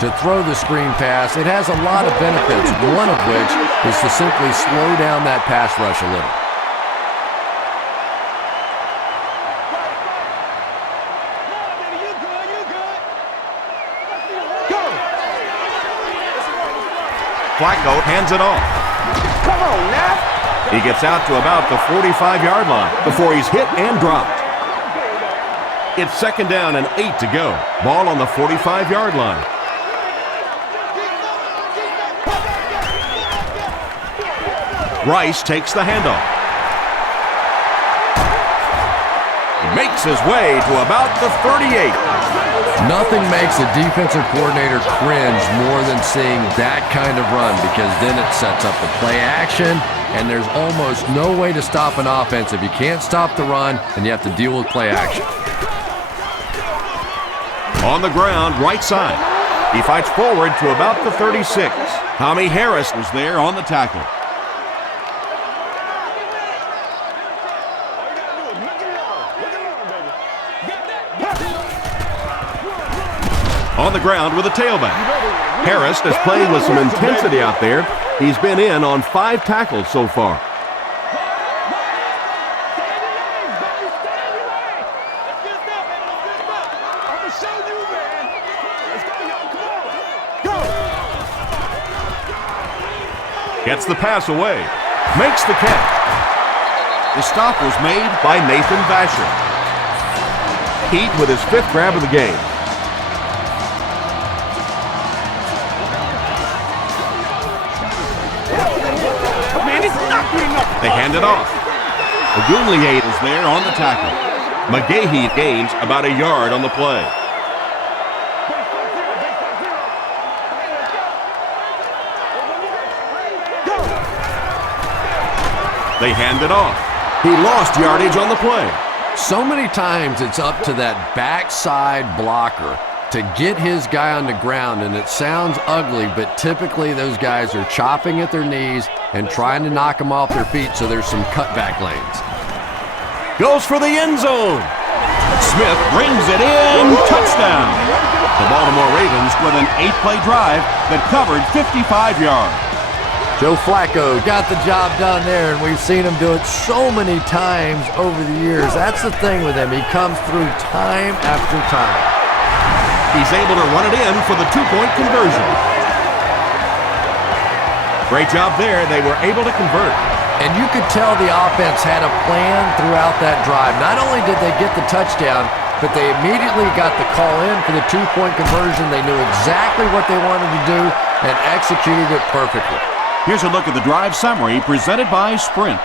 to throw the screen pass. It has a lot of benefits, one of which is to simply slow down that pass rush a little. Flacco hands it off. Come on now. He gets out to about the 45-yard line before he's hit and dropped. It's 2nd down and 8 to go. Ball on the 45-yard line. Rice takes the handoff. He makes his way to about the 38. Nothing makes a defensive coordinator cringe more than seeing that kind of run, because then it sets up the play action, and there's almost no way to stop an offense if you can't stop the run and you have to deal with play action. On the ground, right side. He fights forward to about the 36. Tommy Harris was there on the tackle. On the ground with a tailback. Harris is playing with some intensity out there. He's been in on 5 tackles so far. Gets the pass away. Makes the catch. The stop was made by Nathan Vasher. Heat with his 5th grab of the game. They hand it off. Ogunleye is there on the tackle. McGahee gains about a yard on the play. They hand it off. He lost yardage on the play. So many times it's up to that backside blocker to get his guy on the ground, and it sounds ugly, but typically those guys are chopping at their knees and trying to knock them off their feet, so there's some cutback lanes. Goes for the end zone. Smith brings it in. Touchdown. The Baltimore Ravens with an 8-play drive that covered 55 yards. Joe Flacco got the job done there, and we've seen him do it so many times over the years. That's the thing with him. He comes through time after time. He's able to run it in for the 2-point conversion. Great job there. They were able to convert. And you could tell the offense had a plan throughout that drive. Not only did they get the touchdown, but they immediately got the call in for the 2-point conversion. They knew exactly what they wanted to do and executed it perfectly. Here's a look at the drive summary presented by Sprint.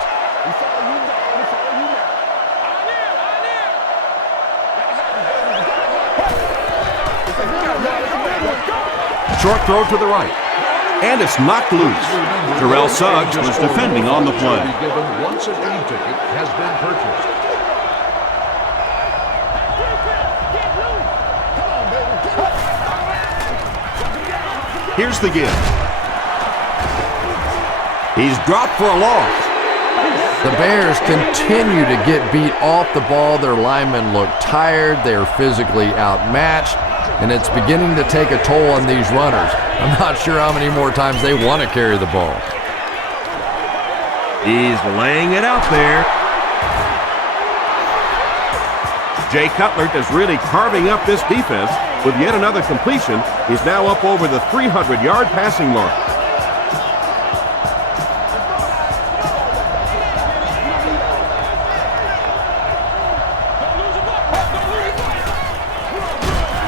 Short throw to the right. And it's knocked loose. Terrell Suggs was defending on the play. Once a game ticket has been purchased. Here's the give. He's dropped for a loss. The Bears continue to get beat off the ball. Their linemen look tired. They're physically outmatched, and it's beginning to take a toll on these runners. I'm not sure how many more times they want to carry the ball. He's laying it out there. Jay Cutler is really carving up this defense with yet another completion. He's now up over the 300-yard passing mark.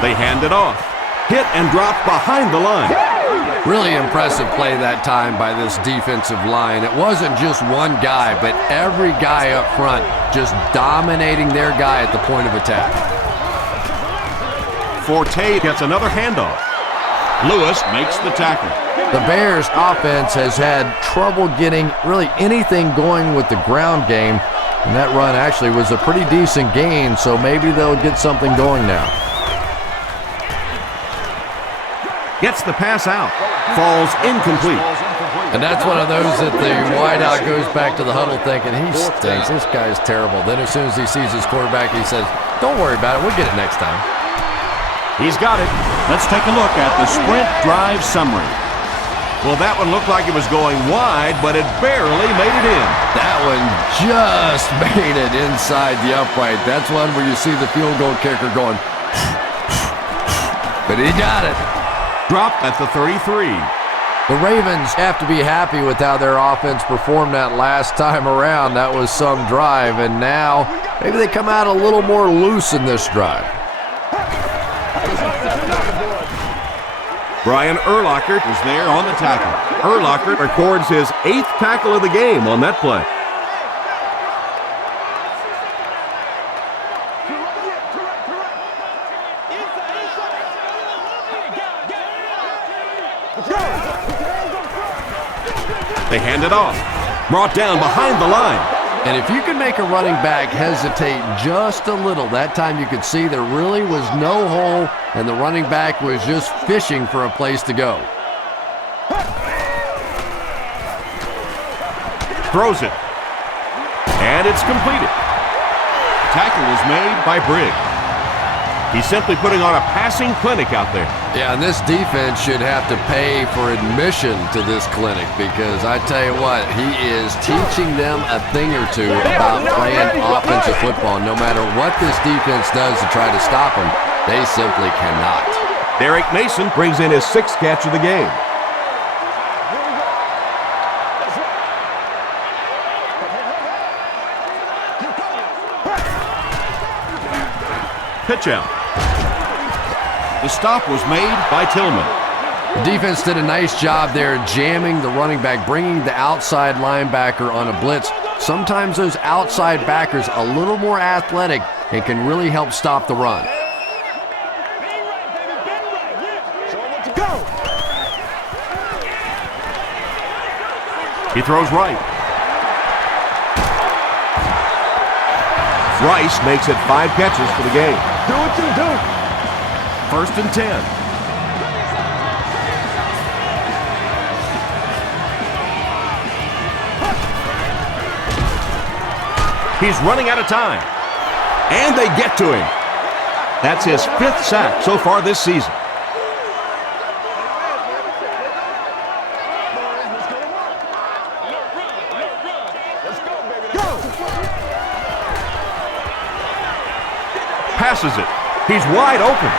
They hand it off. Hit and drop behind the line. Really impressive play that time by this defensive line. It wasn't just one guy, but every guy up front just dominating their guy at the point of attack. Forte gets another handoff. Lewis makes the tackle. The Bears offense has had trouble getting really anything going with the ground game, and that run actually was a pretty decent gain, so maybe they'll get something going now. Gets the pass out. Falls incomplete. And that's one of those that the wideout goes back to the huddle thinking, he stinks, this guy's terrible. Then as soon as he sees his quarterback, he says, don't worry about it, we'll get it next time. He's got it. Let's take a look at the sprint drive summary. Well, that one looked like it was going wide, but it barely made it in. That one just made it inside the upright. That's one where you see the field goal kicker going, but he got it. Dropped at the 33. The Ravens have to be happy with how their offense performed that last time around. That was some drive, and now maybe they come out a little more loose in this drive. Brian Urlacher was there on the tackle. Urlacher records his 8th tackle of the game on that play. They hand it off. Brought down behind the line. And if you can make a running back hesitate just a little, that time you could see there really was no hole, and the running back was just fishing for a place to go. Throws it. And it's completed. Tackle was made by Briggs. He's simply putting on a passing clinic out there. Yeah, and this defense should have to pay for admission to this clinic, because I tell you what, he is teaching them a thing or two about playing offensive football. No matter what this defense does to try to stop them, they simply cannot. Derek Mason brings in his 6th catch of the game. Pitch out. The stop was made by Tillman. The defense did a nice job there jamming the running back, bringing the outside linebacker on a blitz. Sometimes those outside backers a little more athletic and can really help stop the run. He throws right. Rice makes it 5 catches for the game. Do what you do. 1st and 10. He's running out of time. And they get to him. That's his 5th sack so far this season. Passes it. He's wide open.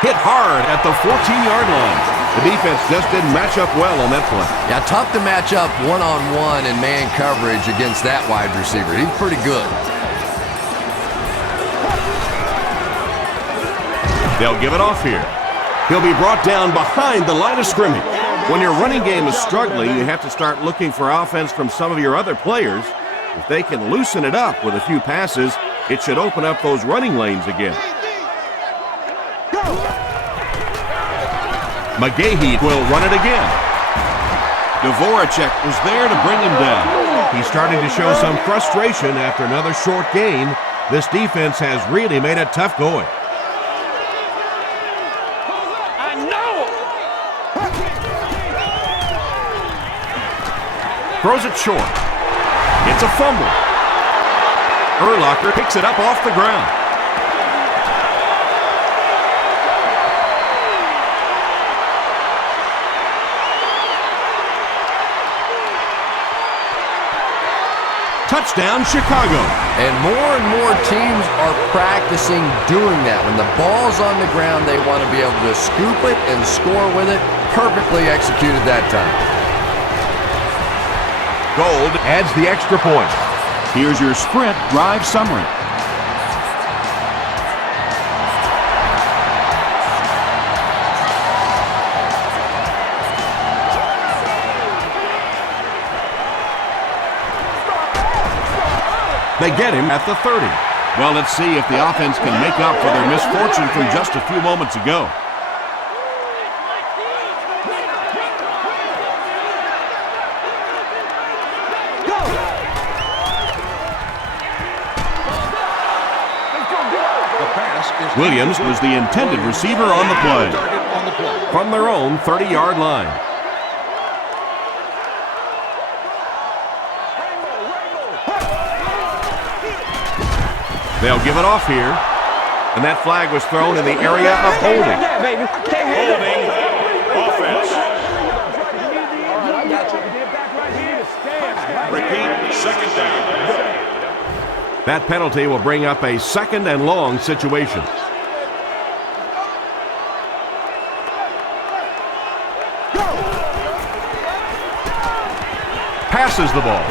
Hit hard at the 14-yard line. The defense just didn't match up well on that play. Yeah, tough to match up one-on-one in man coverage against that wide receiver. He's pretty good. They'll give it off here. He'll be brought down behind the line of scrimmage. When your running game is struggling, you have to start looking for offense from some of your other players. If they can loosen it up with a few passes, it should open up those running lanes again. McGahee will run it again. Dvoracek was there to bring him down. He's starting to show some frustration after another short gain. This defense has really made it tough going. Throws it short. It's a fumble. Urlacher picks it up off the ground. Touchdown, Chicago. And more teams are practicing doing that. When the ball's on the ground, they want to be able to scoop it and score with it. Perfectly executed that time. Gold adds the extra point. Here's your sprint drive summary. They get him at the 30. Well, let's see if the offense can make up for their misfortune from just a few moments ago. Williams was the intended receiver on the play. From their own 30-yard line. They'll give it off here. And that flag was thrown in the area of holding. Holding offense. Repeat, second down. That penalty will bring up a second and long situation. Passes the ball.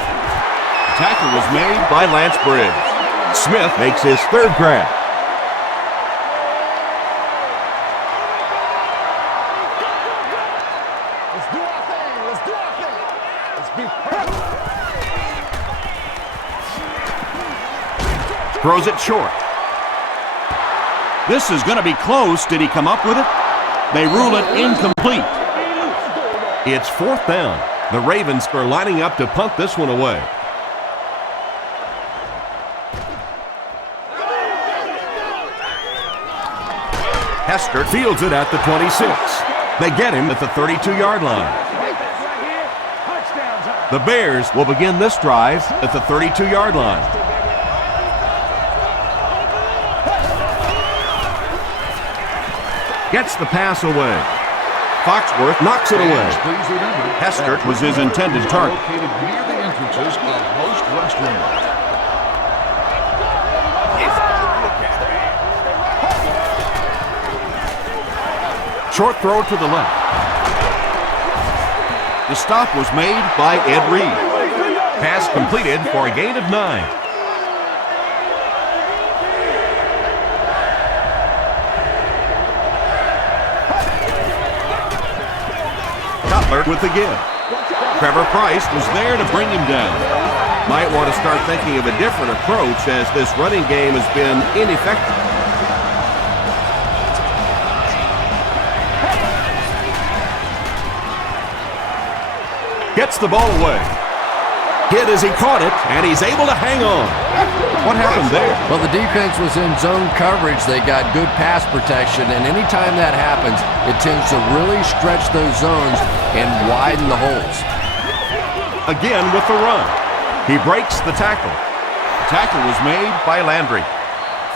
Tackle was made by Lance Briggs. Smith makes his third grab. Let's do our thing. Let's do our thing. Let's be perfect. Throws it short. This is going to be close. Did he come up with it? They rule it incomplete. It's fourth down. The Ravens are lining up to punt this one away. Hester fields it at the 26. They get him at the 32-yard line. The Bears will begin this drive at the 32-yard line. Gets the pass away. Foxworth knocks it away. Please remember, Hester was his intended target. located near the entrances of most restrooms. Short throw to the left. The stop was made by Ed Reed. Pass completed for a gain of 9. Cutler with the give. Trevor Price was there to bring him down. Might want to start thinking of a different approach as this running game has been ineffective. Gets the ball away. Hit as he caught it, and he's able to hang on. What happened there? Well, the defense was in zone coverage. They got good pass protection, and anytime that happens, it tends to really stretch those zones and widen the holes. Again with the run. He breaks the tackle. The tackle was made by Landry.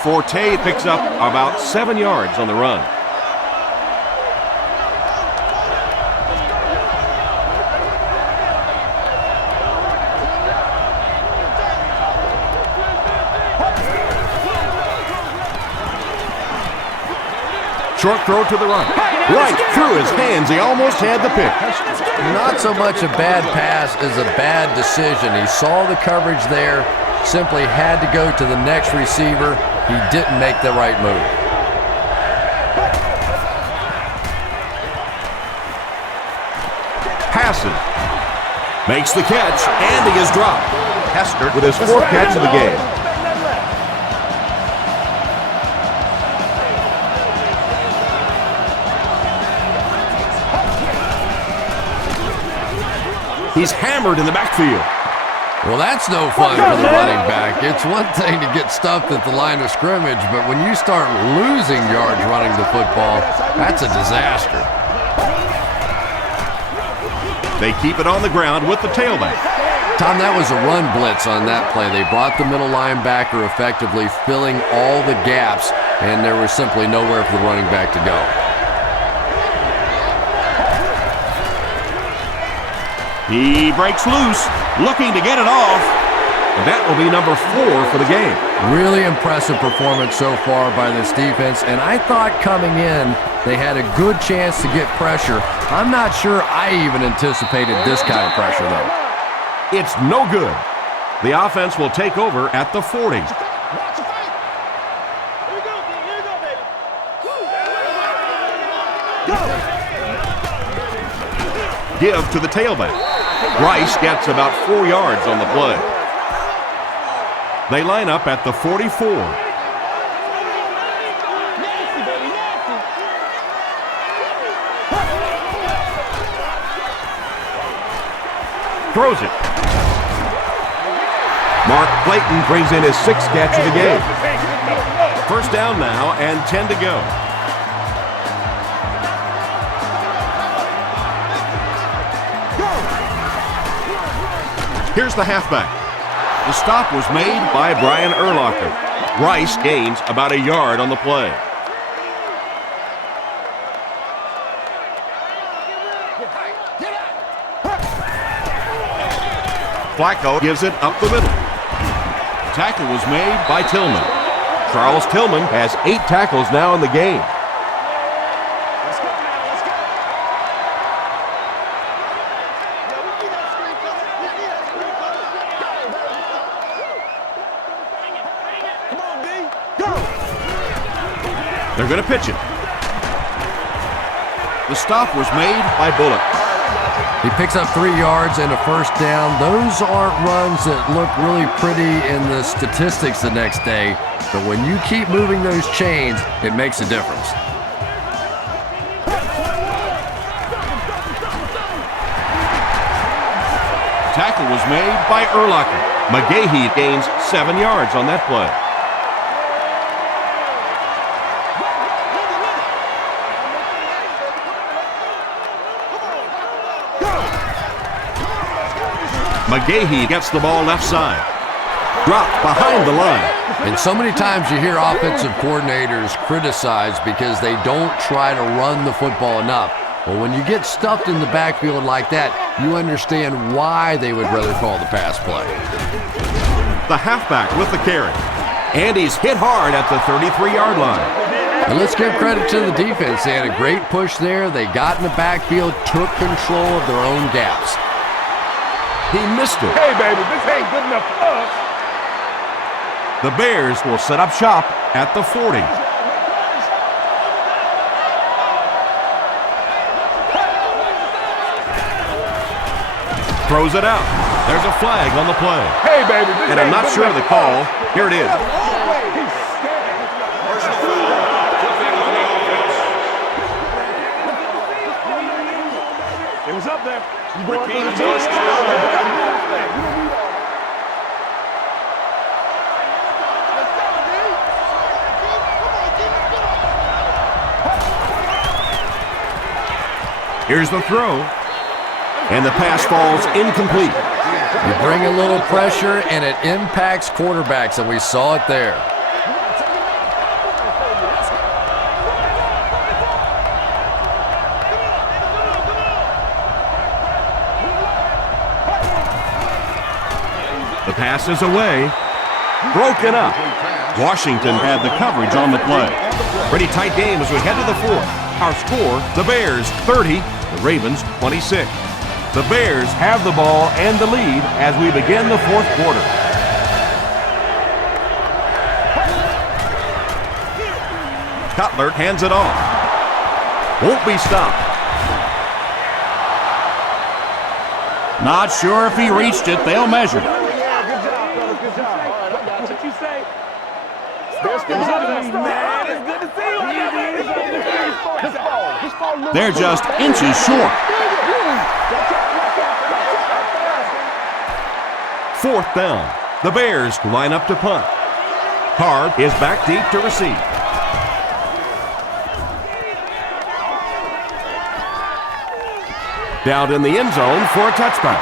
Forte picks up about 7 yards on the run. Short throw to the right. Right through his hands. He almost had the pick. Not so much a bad pass as a bad decision. He saw the coverage there, simply had to go to the next receiver. He didn't make the right move. Passes. Makes the catch, and he is dropped. Hester with his fourth catch of the game. He's hammered in the backfield. Well, that's no fun for the running back. It's one thing to get stuffed at the line of scrimmage, but when you start losing yards running the football, that's a disaster. They keep it on the ground with the tailback. Tom, that was a run blitz on that play. They brought the middle linebacker effectively filling all the gaps, and there was simply nowhere for the running back to go. He breaks loose, looking to get it off. And that will be number 4 for the game. Really impressive performance so far by this defense, and I thought coming in they had a good chance to get pressure. I'm not sure I even anticipated this kind of pressure, though. It's no good. The offense will take over at the 40. Give to the tailback. Rice gets about 4 yards on the play. They line up at the 44. Throws it. Mark Clayton brings in his 6th catch of the game. First down now and 10 to go. Here's the halfback. The stop was made by Brian Urlacher. Rice gains about a yard on the play. Flacco gives it up the middle. Tackle was made by Tillman. Charles Tillman has 8 tackles now in the game. They're going to pitch it. The stop was made by Bullock. He picks up 3 yards and a first down. Those aren't runs that look really pretty in the statistics the next day, but when you keep moving those chains, it makes a difference. Tackle was made by Urlacher. McGahee gains 7 yards on that play. McGahee gets the ball left side. Dropped behind the line. And so many times you hear offensive coordinators criticized because they don't try to run the football enough. Well, when you get stuffed in the backfield like that, you understand why they would rather call the pass play. The halfback with the carry. And he's hit hard at the 33-yard line. And let's give credit to the defense. They had a great push there. They got in the backfield, took control of their own gaps. He missed it. Hey, baby, this ain't good enough for us. The Bears will set up shop at the 40. Throws it out. There's a flag on the play. Hey, baby, this And I'm not sure of the call. Here it is. It was up there. Here's the throw. And the pass falls incomplete. You bring a little pressure, and it impacts quarterbacks, and we saw it there. The pass is away. Broken up. Washington had the coverage on the play. Pretty tight game as we head to the 4th. Our score, the Bears 30, the Ravens 26. The Bears have the ball and the lead as we begin the 4th quarter. Cutler hands it off. Won't be stopped. Not sure if he reached it. They'll measure it. Good job. What you say? It's good to see you. They're just inches short. 4th down. The Bears line up to punt. Card is back deep to receive. Down in the end zone for a touchdown.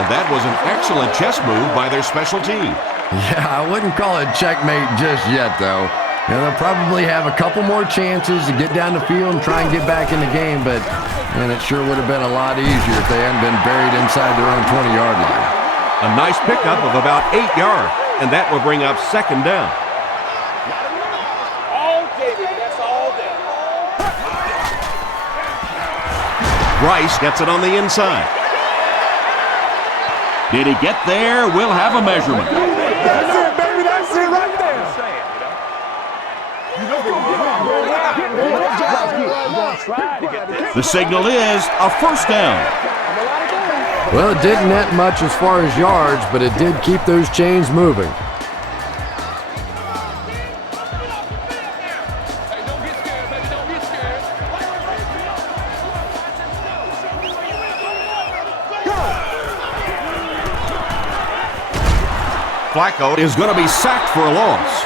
And that was an excellent chess move by their special team. Yeah, I wouldn't call it checkmate just yet, though. You know, they'll probably have a couple more chances to get down the field and try and get back in the game, but man, it sure would have been a lot easier if they hadn't been buried inside their own 20-yard line. A nice pickup of about 8 yards, and that will bring up 2nd down. All day, baby. That's all day. Rice gets it on the inside. Did he get there? We'll have a measurement. That's it, baby. That's it right there. The signal is a 1st down. Well, it didn't net much as far as yards, but it did keep those chains moving. Flacco is going to be sacked for a loss.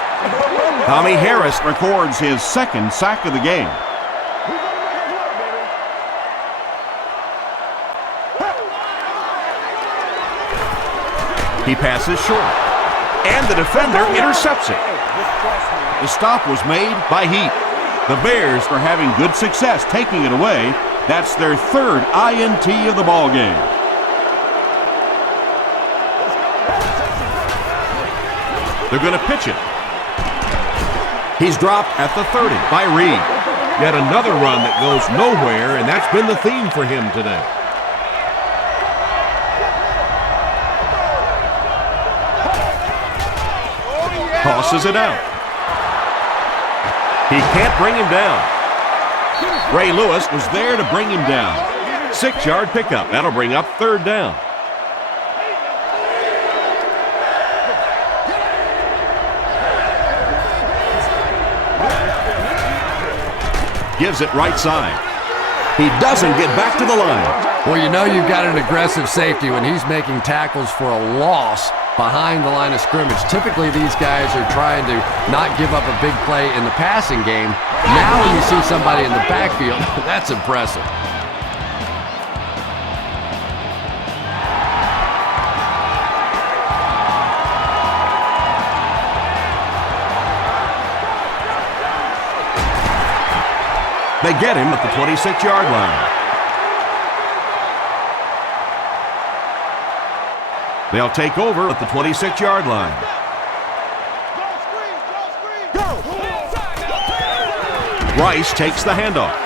Tommy Harris records his 2nd sack of the game. He passes short. And the defender intercepts it. The stop was made by Heap. The Bears are having good success taking it away. That's their third INT of the ball game. They're going to pitch it. He's dropped at the 30 by Reed. Yet another run that goes nowhere, and that's been the theme for him today. Tosses it out. He can't bring him down. Ray Lewis was there to bring him down. 6-yard pickup. That'll bring up third down. Gives it right side. He doesn't get back to the line. Well, you know you've got an aggressive safety when he's making tackles for a loss behind the line of scrimmage. Typically, these guys are trying to not give up a big play in the passing game. Now when you see somebody in the backfield, that's impressive. They get him at the 26-yard line. They'll take over at the 26-yard line. Rice takes the handoff.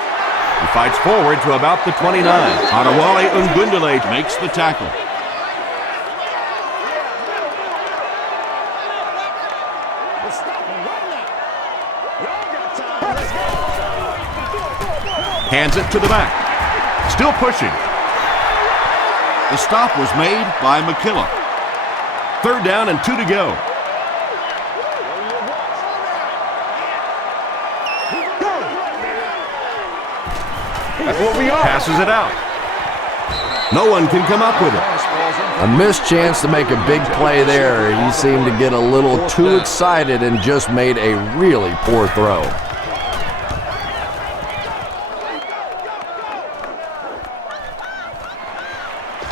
He fights forward to about the 29. Adewale Ungundele makes the tackle. Hands it to the back. Still pushing. The stop was made by McKillop. Third down and 2 to go. Passes it out. No one can come up with it. A missed chance to make a big play there. He seemed to get a little too excited and just made a really poor throw.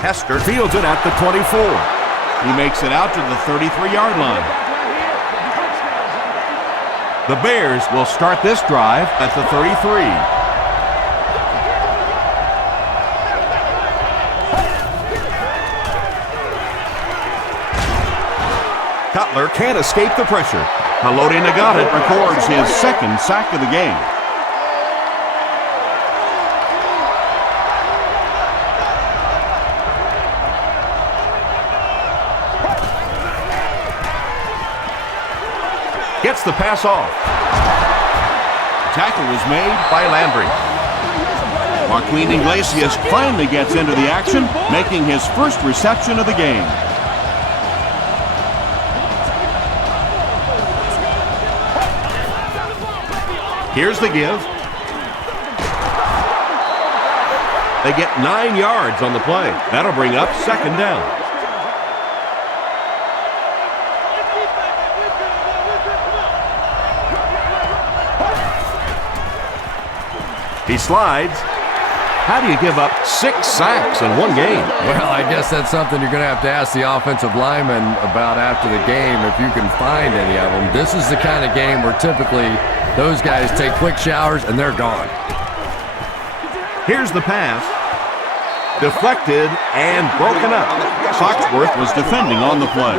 Hester fields it at the 24. He makes it out to the 33-yard line. The Bears will start this drive at the 33. Cutler can't escape the pressure. Haloti Ngata records his second sack of the game. Gets the pass off. Tackle was made by Landry. Joaquin Iglesias finally gets into the action, making his first reception of the game. Here's the give. They get 9 yards on the play. That'll bring up second down. He slides. How do you give up 6 sacks in one game? Well, I guess that's something you're going to have to ask the offensive lineman about after the game if you can find any of them. This is the kind of game where typically those guys take quick showers and they're gone. Here's the pass. Deflected and broken up. Foxworth was defending on the play.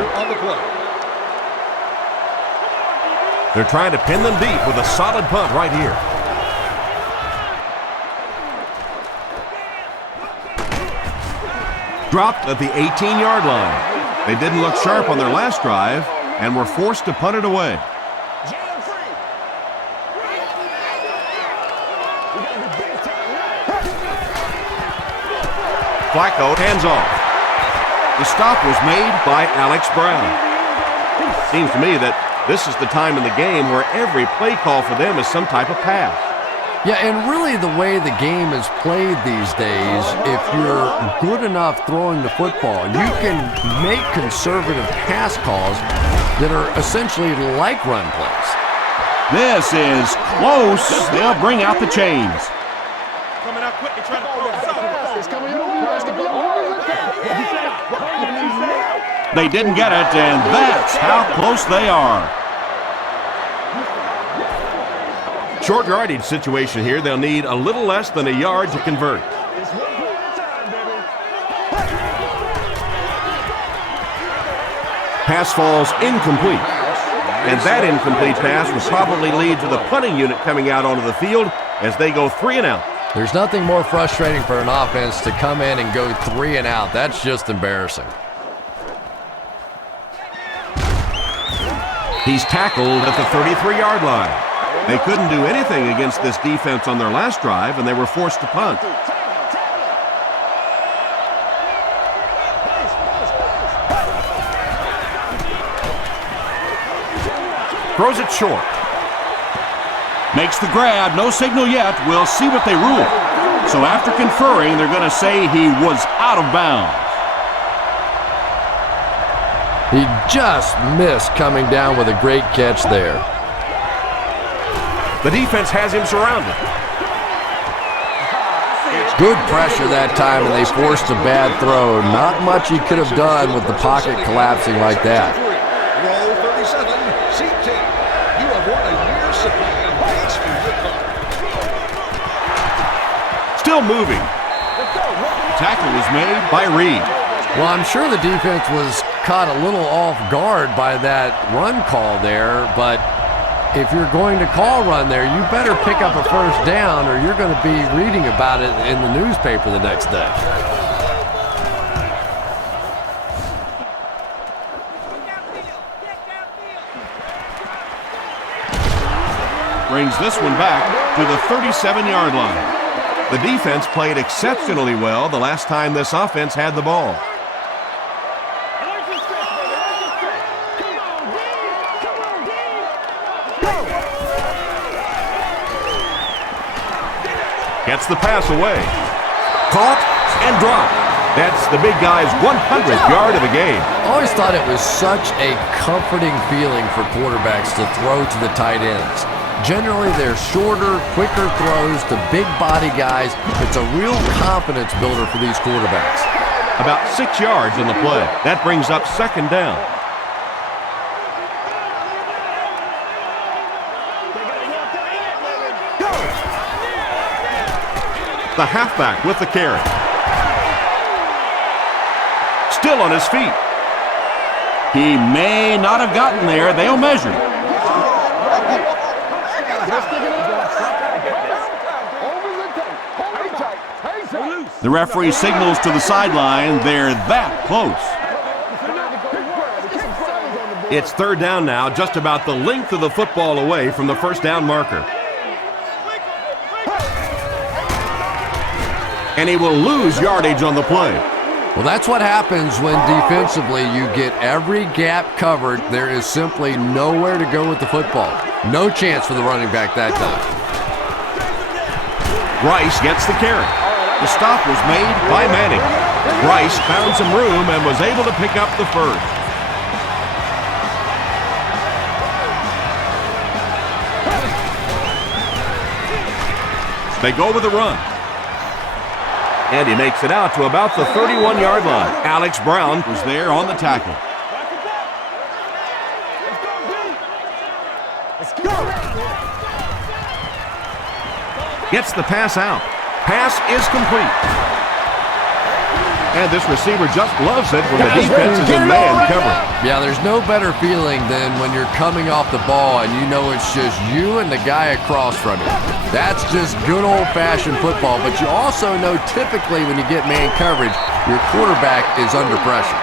They're trying to pin them deep with a solid punt right here. Dropped at the 18-yard line. They didn't look sharp on their last drive and were forced to punt it away. Flacco hands off. The stop was made by Alex Brown. Seems to me that this is the time in the game where every play call for them is some type of pass. Yeah, and really the way the game is played these days, if you're good enough throwing the football, you can make conservative pass calls that are essentially like run plays. This is close. They'll bring out the chains. Coming out quick and trying to throw it. It's coming They didn't get it, and that's how close they are. Short yardage situation here. They'll need a little less than a yard to convert. It's 1 play at a time, baby. Pass falls incomplete. And that incomplete pass will probably lead to the punting unit coming out onto the field as they go 3 and out. There's nothing more frustrating for an offense to come in and go 3 and out. That's just embarrassing. He's tackled at the 33-yard line. They couldn't do anything against this defense on their last drive, and they were forced to punt. Throws it short. Makes the grab. No signal yet. We'll see what they rule. So after conferring, they're going to say he was out of bounds. He just missed coming down with a great catch there. The defense has him surrounded. Good pressure that time, and they forced a bad throw. Not much he could have done with the pocket collapsing like that. Roll 37, seat 10. You have won a year's supply of gas for your car. Still moving. Tackle was made by Reed. Well, I'm sure the defense was caught a little off guard by that run call there, but if you're going to call run there, you better pick up a first down or you're going to be reading about it in the newspaper the next day. Brings this one back to the 37-yard line. The defense played exceptionally well the last time this offense had the ball. Gets the pass away. Caught and dropped. That's the big guy's 100th yard of the game. Always thought it was such a comforting feeling for quarterbacks to throw to the tight ends. Generally, they're shorter, quicker throws to big body guys. It's a real confidence builder for these quarterbacks. About 6 yards on the play. That brings up second down. The halfback with the carry. Still on his feet. He may not have gotten there. They'll measure. The referee signals to the sideline. They're that close. It's third down now, just about the length of the football away from the first down marker. And he will lose yardage on the play. Well, that's what happens when defensively you get every gap covered. There is simply nowhere to go with the football. No chance for the running back that time. Rice gets the carry. The stop was made by Manning. Rice found some room and was able to pick up the first. They go with a run. And he makes it out to about the 31-yard line. Alex Brown Was there on the tackle. gets the pass out. Pass is complete. And this receiver just loves it when the defense is in man cover. Yeah, there's no better feeling than when you're coming off the ball and you know it's just you and the guy across from you. That's just good old-fashioned football, but you also know typically when you get man coverage, your quarterback is under pressure.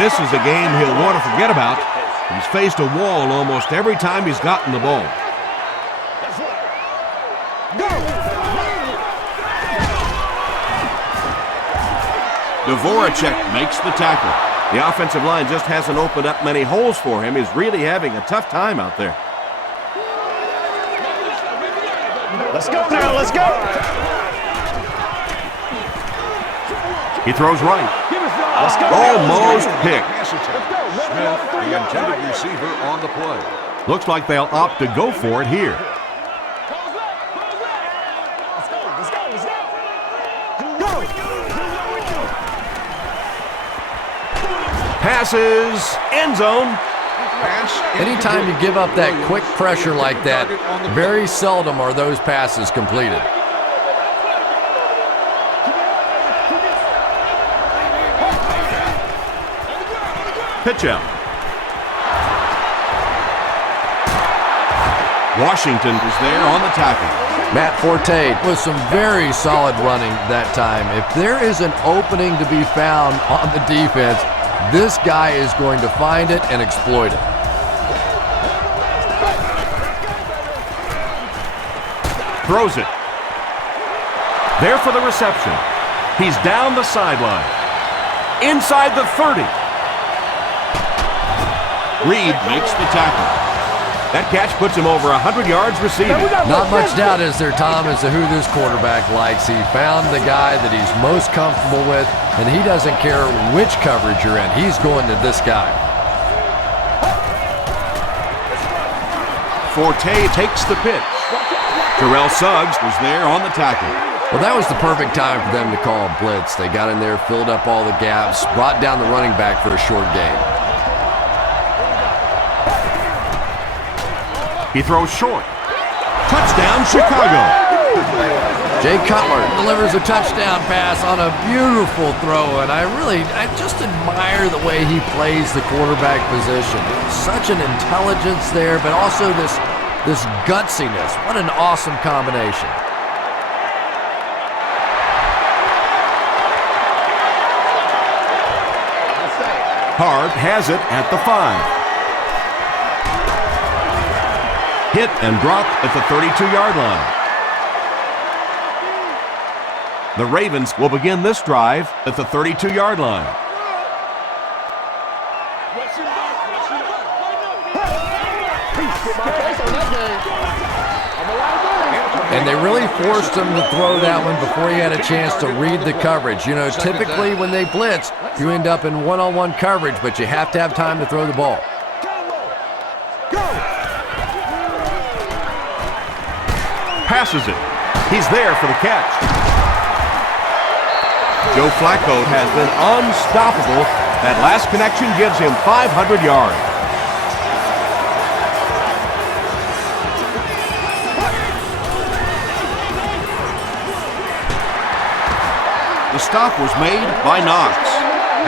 This is a game he'll want to forget about. He's faced a wall almost every time he's gotten the ball. Dvorak makes the tackle. The offensive line just hasn't opened up many holes for him. He's really having a tough time out there. Let's go now, let's go. He throws right. Let's go. Almost picked. Smith, the intended receiver, on the play. Looks like they'll opt to go for it here. passes, end zone. Anytime you give up that quick pressure like that, very seldom are those passes completed. Pitch out. Washington is there on the tackle. Matt Forte with some very solid running that time. If there is an opening to be found on the defense, this guy is going to find it and exploit it. Throws it. There for the reception. He's down the sideline. Inside the 30. Reed makes the tackle. That catch puts him over 100 yards receiving. Not much doubt, is there, Tom, as to who this quarterback likes. He found the guy that he's most comfortable with, and he doesn't care which coverage you're in. He's going to this guy. Forte takes the pitch. Terrell Suggs was there on the tackle. Well, that was the perfect time for them to call a blitz. They got in there, filled up all the gaps, brought down the running back for a short gain. He throws short. Touchdown, Chicago. Jay Cutler delivers a touchdown pass on a beautiful throw, and I just admire the way he plays the quarterback position. Such an intelligence there, but also this gutsiness. What an awesome combination. Hard has it at the 5. Hit and dropped at the 32-yard line. The Ravens will begin this drive at the 32-yard line. And they really forced him to throw that one before he had a chance to read the coverage. You know, typically when they blitz, you end up in one-on-one coverage, but you have to have time to throw the ball. Passes it. He's there for the catch. Joe Flacco has been unstoppable. That last connection gives him 500 yards. The stop was made by Knox.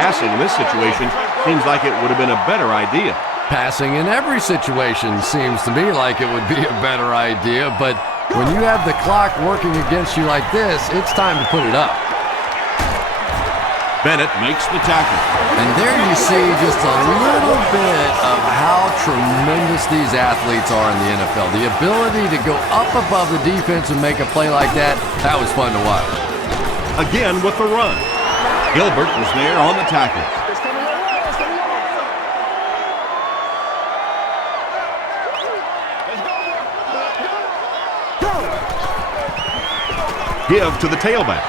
Passing in this situation seems like it would have been a better idea. Passing in every situation seems to me like it would be a better idea, but when you have the clock working against you like this, it's time to put it up. Bennett makes the tackle. And there you see just a little bit of how tremendous these athletes are in the NFL. The ability to go up above the defense and make a play like that was fun to watch. Again with the run. Gilbert was there on the tackle. Give to the tailback.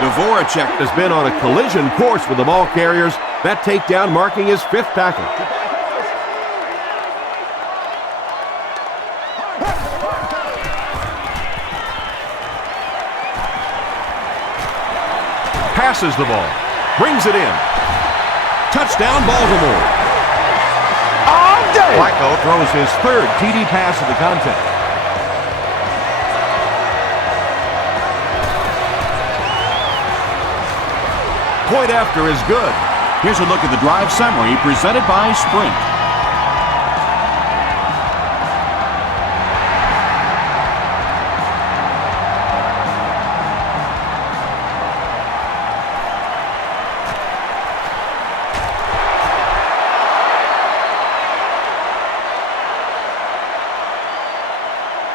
Dvoracek has been on a collision course with the ball carriers. That takedown marking his 5th tackle. Passes the ball. Brings it in. Touchdown, Baltimore. Flacco throws his 3rd TD pass of the contest. Point after is good. Here's a look at the drive summary presented by Sprint.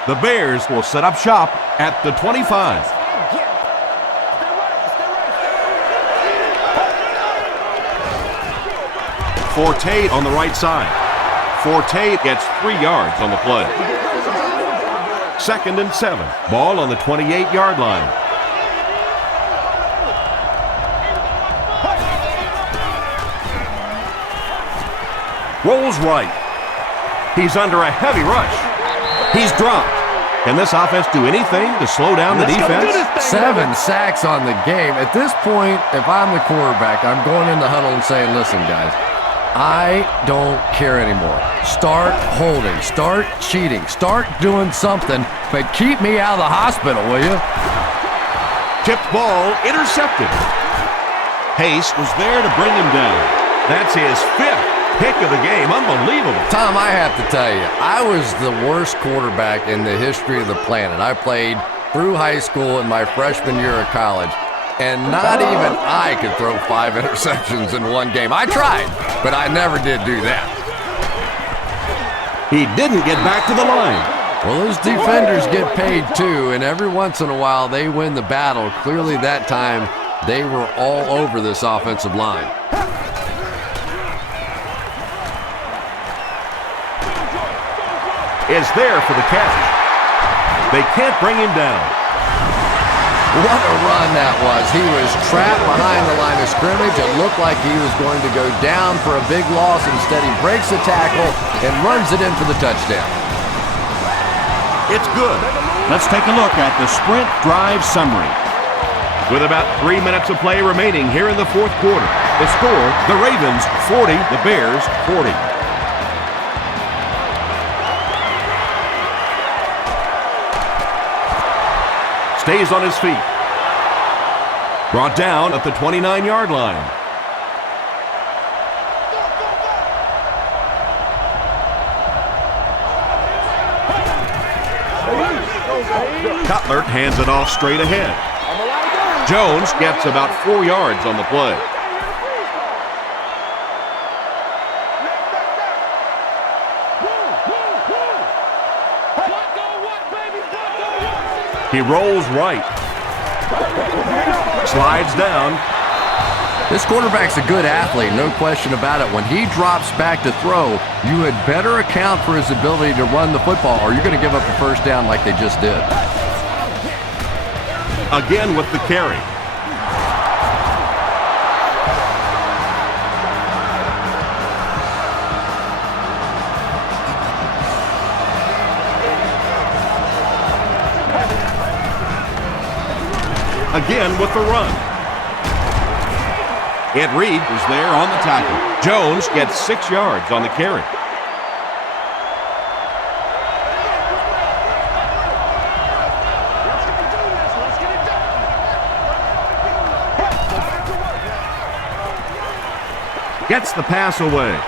The Bears will set up shop at the 25. Forte on the right side. Forte gets 3 yards on the play. 2nd and 7. Ball on the 28-yard line. Rolls right. He's under a heavy rush. He's dropped. Can this offense do anything to slow down the defense? 7 sacks on the game. At this point, if I'm the quarterback, I'm going in the huddle and saying, listen, guys, I don't care anymore. Start holding, start cheating, start doing something, but keep me out of the hospital, will you? Tipped ball intercepted. Pace was there to bring him down. That's his 5th pick of the game. Unbelievable. Tom, I have to tell you, I was the worst quarterback in the history of the planet. I played through high school and my freshman year of college, and not even I could throw 5 interceptions in one game. I tried, but I never did do that. He didn't get back to the line. Well, those defenders get paid too, and every once in a while they win the battle. Clearly that time they were all over this offensive line. Is there for the catch. They can't bring him down. What a run that was. He was trapped behind the line of scrimmage. It looked like he was going to go down for a big loss. Instead, he breaks the tackle and runs it in for the touchdown. It's good. Let's take a look at the sprint drive summary. With about 3 minutes of play remaining here in the 4th quarter, the score, the Ravens 40, the Bears 40. Stays on his feet. Brought down at the 29-yard line. Cutler hands it off straight ahead. Jones gets about 4 yards on the play. He rolls right. Slides down. This quarterback's a good athlete, no question about it. When he drops back to throw, you had better account for his ability to run the football, or you're going to give up a first down like they just did. Again with the carry. Again with the run. Ed Reed was there on the tackle. Jones gets 6 yards on the carry. Gets the pass away.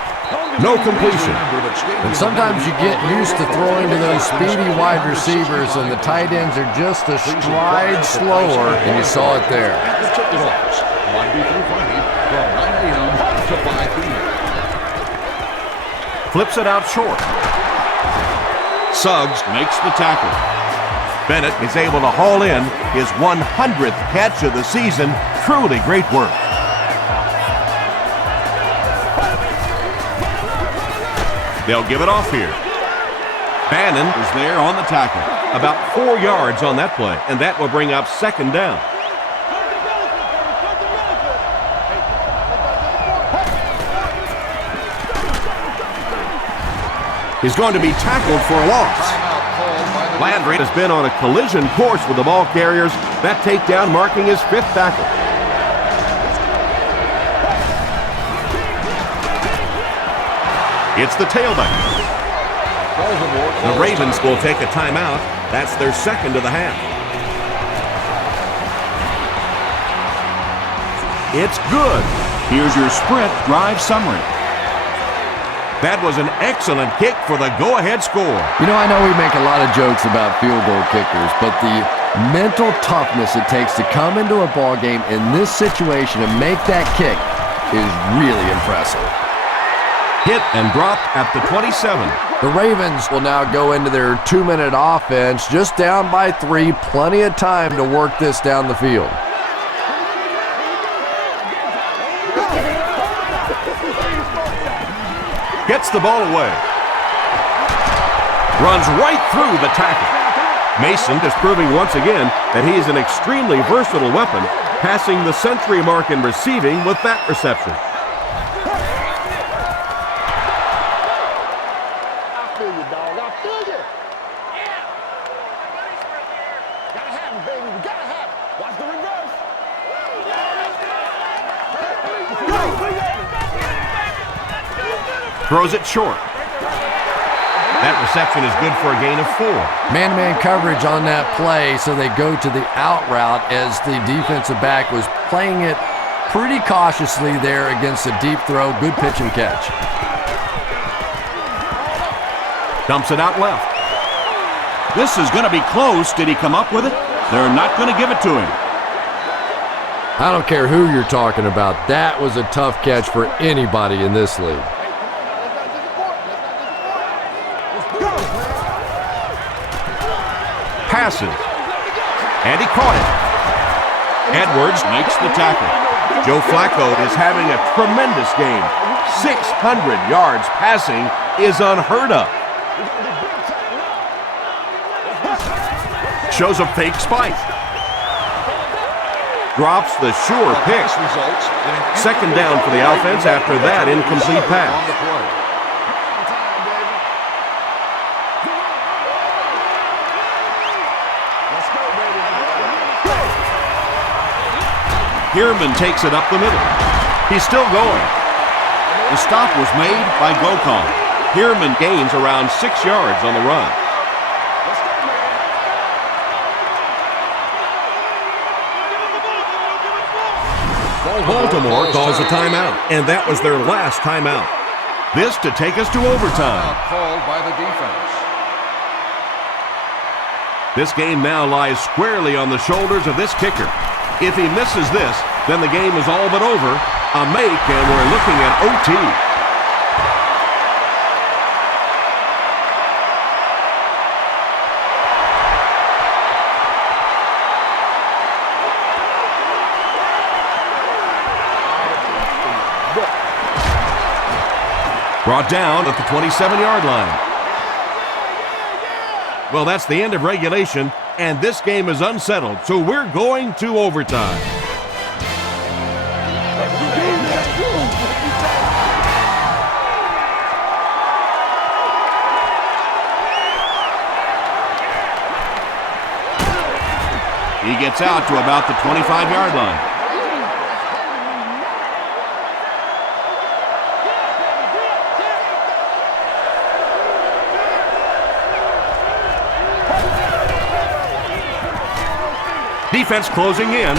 No completion. And sometimes you get used to throwing to those speedy wide receivers, and the tight ends are just a stride slower, and you saw it there. Flips it out short. Suggs makes the tackle. Bennett is able to haul in his 100th catch of the season. Truly great work. They'll give it off here. Bannon is there on the tackle. About 4 yards on that play, and that will bring up 2nd down. He's going to be tackled for a loss. Landry has been on a collision course with the ball carriers. That takedown marking his 5th tackle. It's the tailback. The Ravens will take a timeout. That's their 2nd of the half. It's good. Here's your sprint drive summary. That was an excellent kick for the go-ahead score. You know, I know we make a lot of jokes about field goal kickers, but the mental toughness it takes to come into a ball game in this situation and make that kick is really impressive. Hit and dropped at the 27. The Ravens will now go into their 2-minute offense, just down by 3, plenty of time to work this down the field. Gets the ball away. Runs right through the tackle. Mason is proving once again that he is an extremely versatile weapon, passing the century mark in receiving with that reception. Throws it short. That reception is good for a gain of 4. Man-to-man coverage on that play, so they go to the out route as the defensive back was playing it pretty cautiously there against a deep throw. Good pitch and catch. Dumps it out left. This is going to be close. Did he come up with it? They're not going to give it to him. I don't care who you're talking about. That was a tough catch for anybody in this league. Passes. And he caught it. Edwards makes the tackle. Joe Flacco is having a tremendous game. 600 yards passing is unheard of. Shows a fake spike. Drops the sure pick. Second down for the offense after that incomplete pass. Heerman takes it up the middle. He's still going. The stop was made by Gokon. Heerman gains around 6 yards on the run. Baltimore calls a timeout, and that was their last timeout. This to take us to overtime. Called by the defense. This game now lies squarely on the shoulders of this kicker. If he misses this, then the game is all but over. A make, and we're looking at OT. Brought down at the 27-yard line. Well, that's the end of regulation, and this game is unsettled, so we're going to overtime. He gets out to about the 25-yard line. Defense closing in.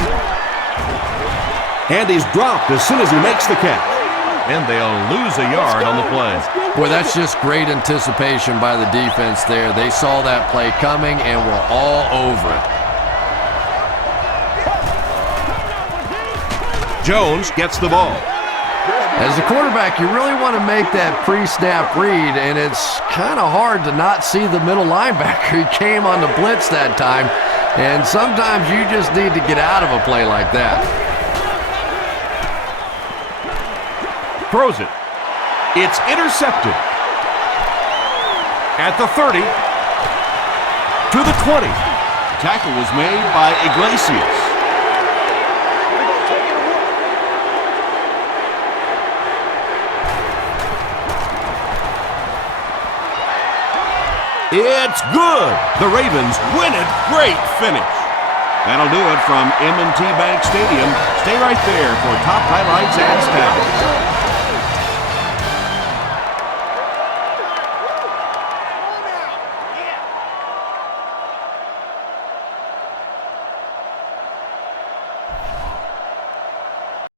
And he's dropped as soon as he makes the catch. And they'll lose a yard on the play. Boy, that's just great anticipation by the defense there. They saw that play coming and were all over it. Jones gets the ball. As a quarterback, you really want to make that pre-snap read, and it's kind of hard to not see the middle linebacker. He came on the blitz that time, and sometimes you just need to get out of a play like that. Throws it. It's intercepted. At the 30. To the 20. Tackle was made by Iglesias. It's good. The Ravens win it. Great finish. That'll do it from M&T Bank Stadium. Stay right there for top highlights and stats.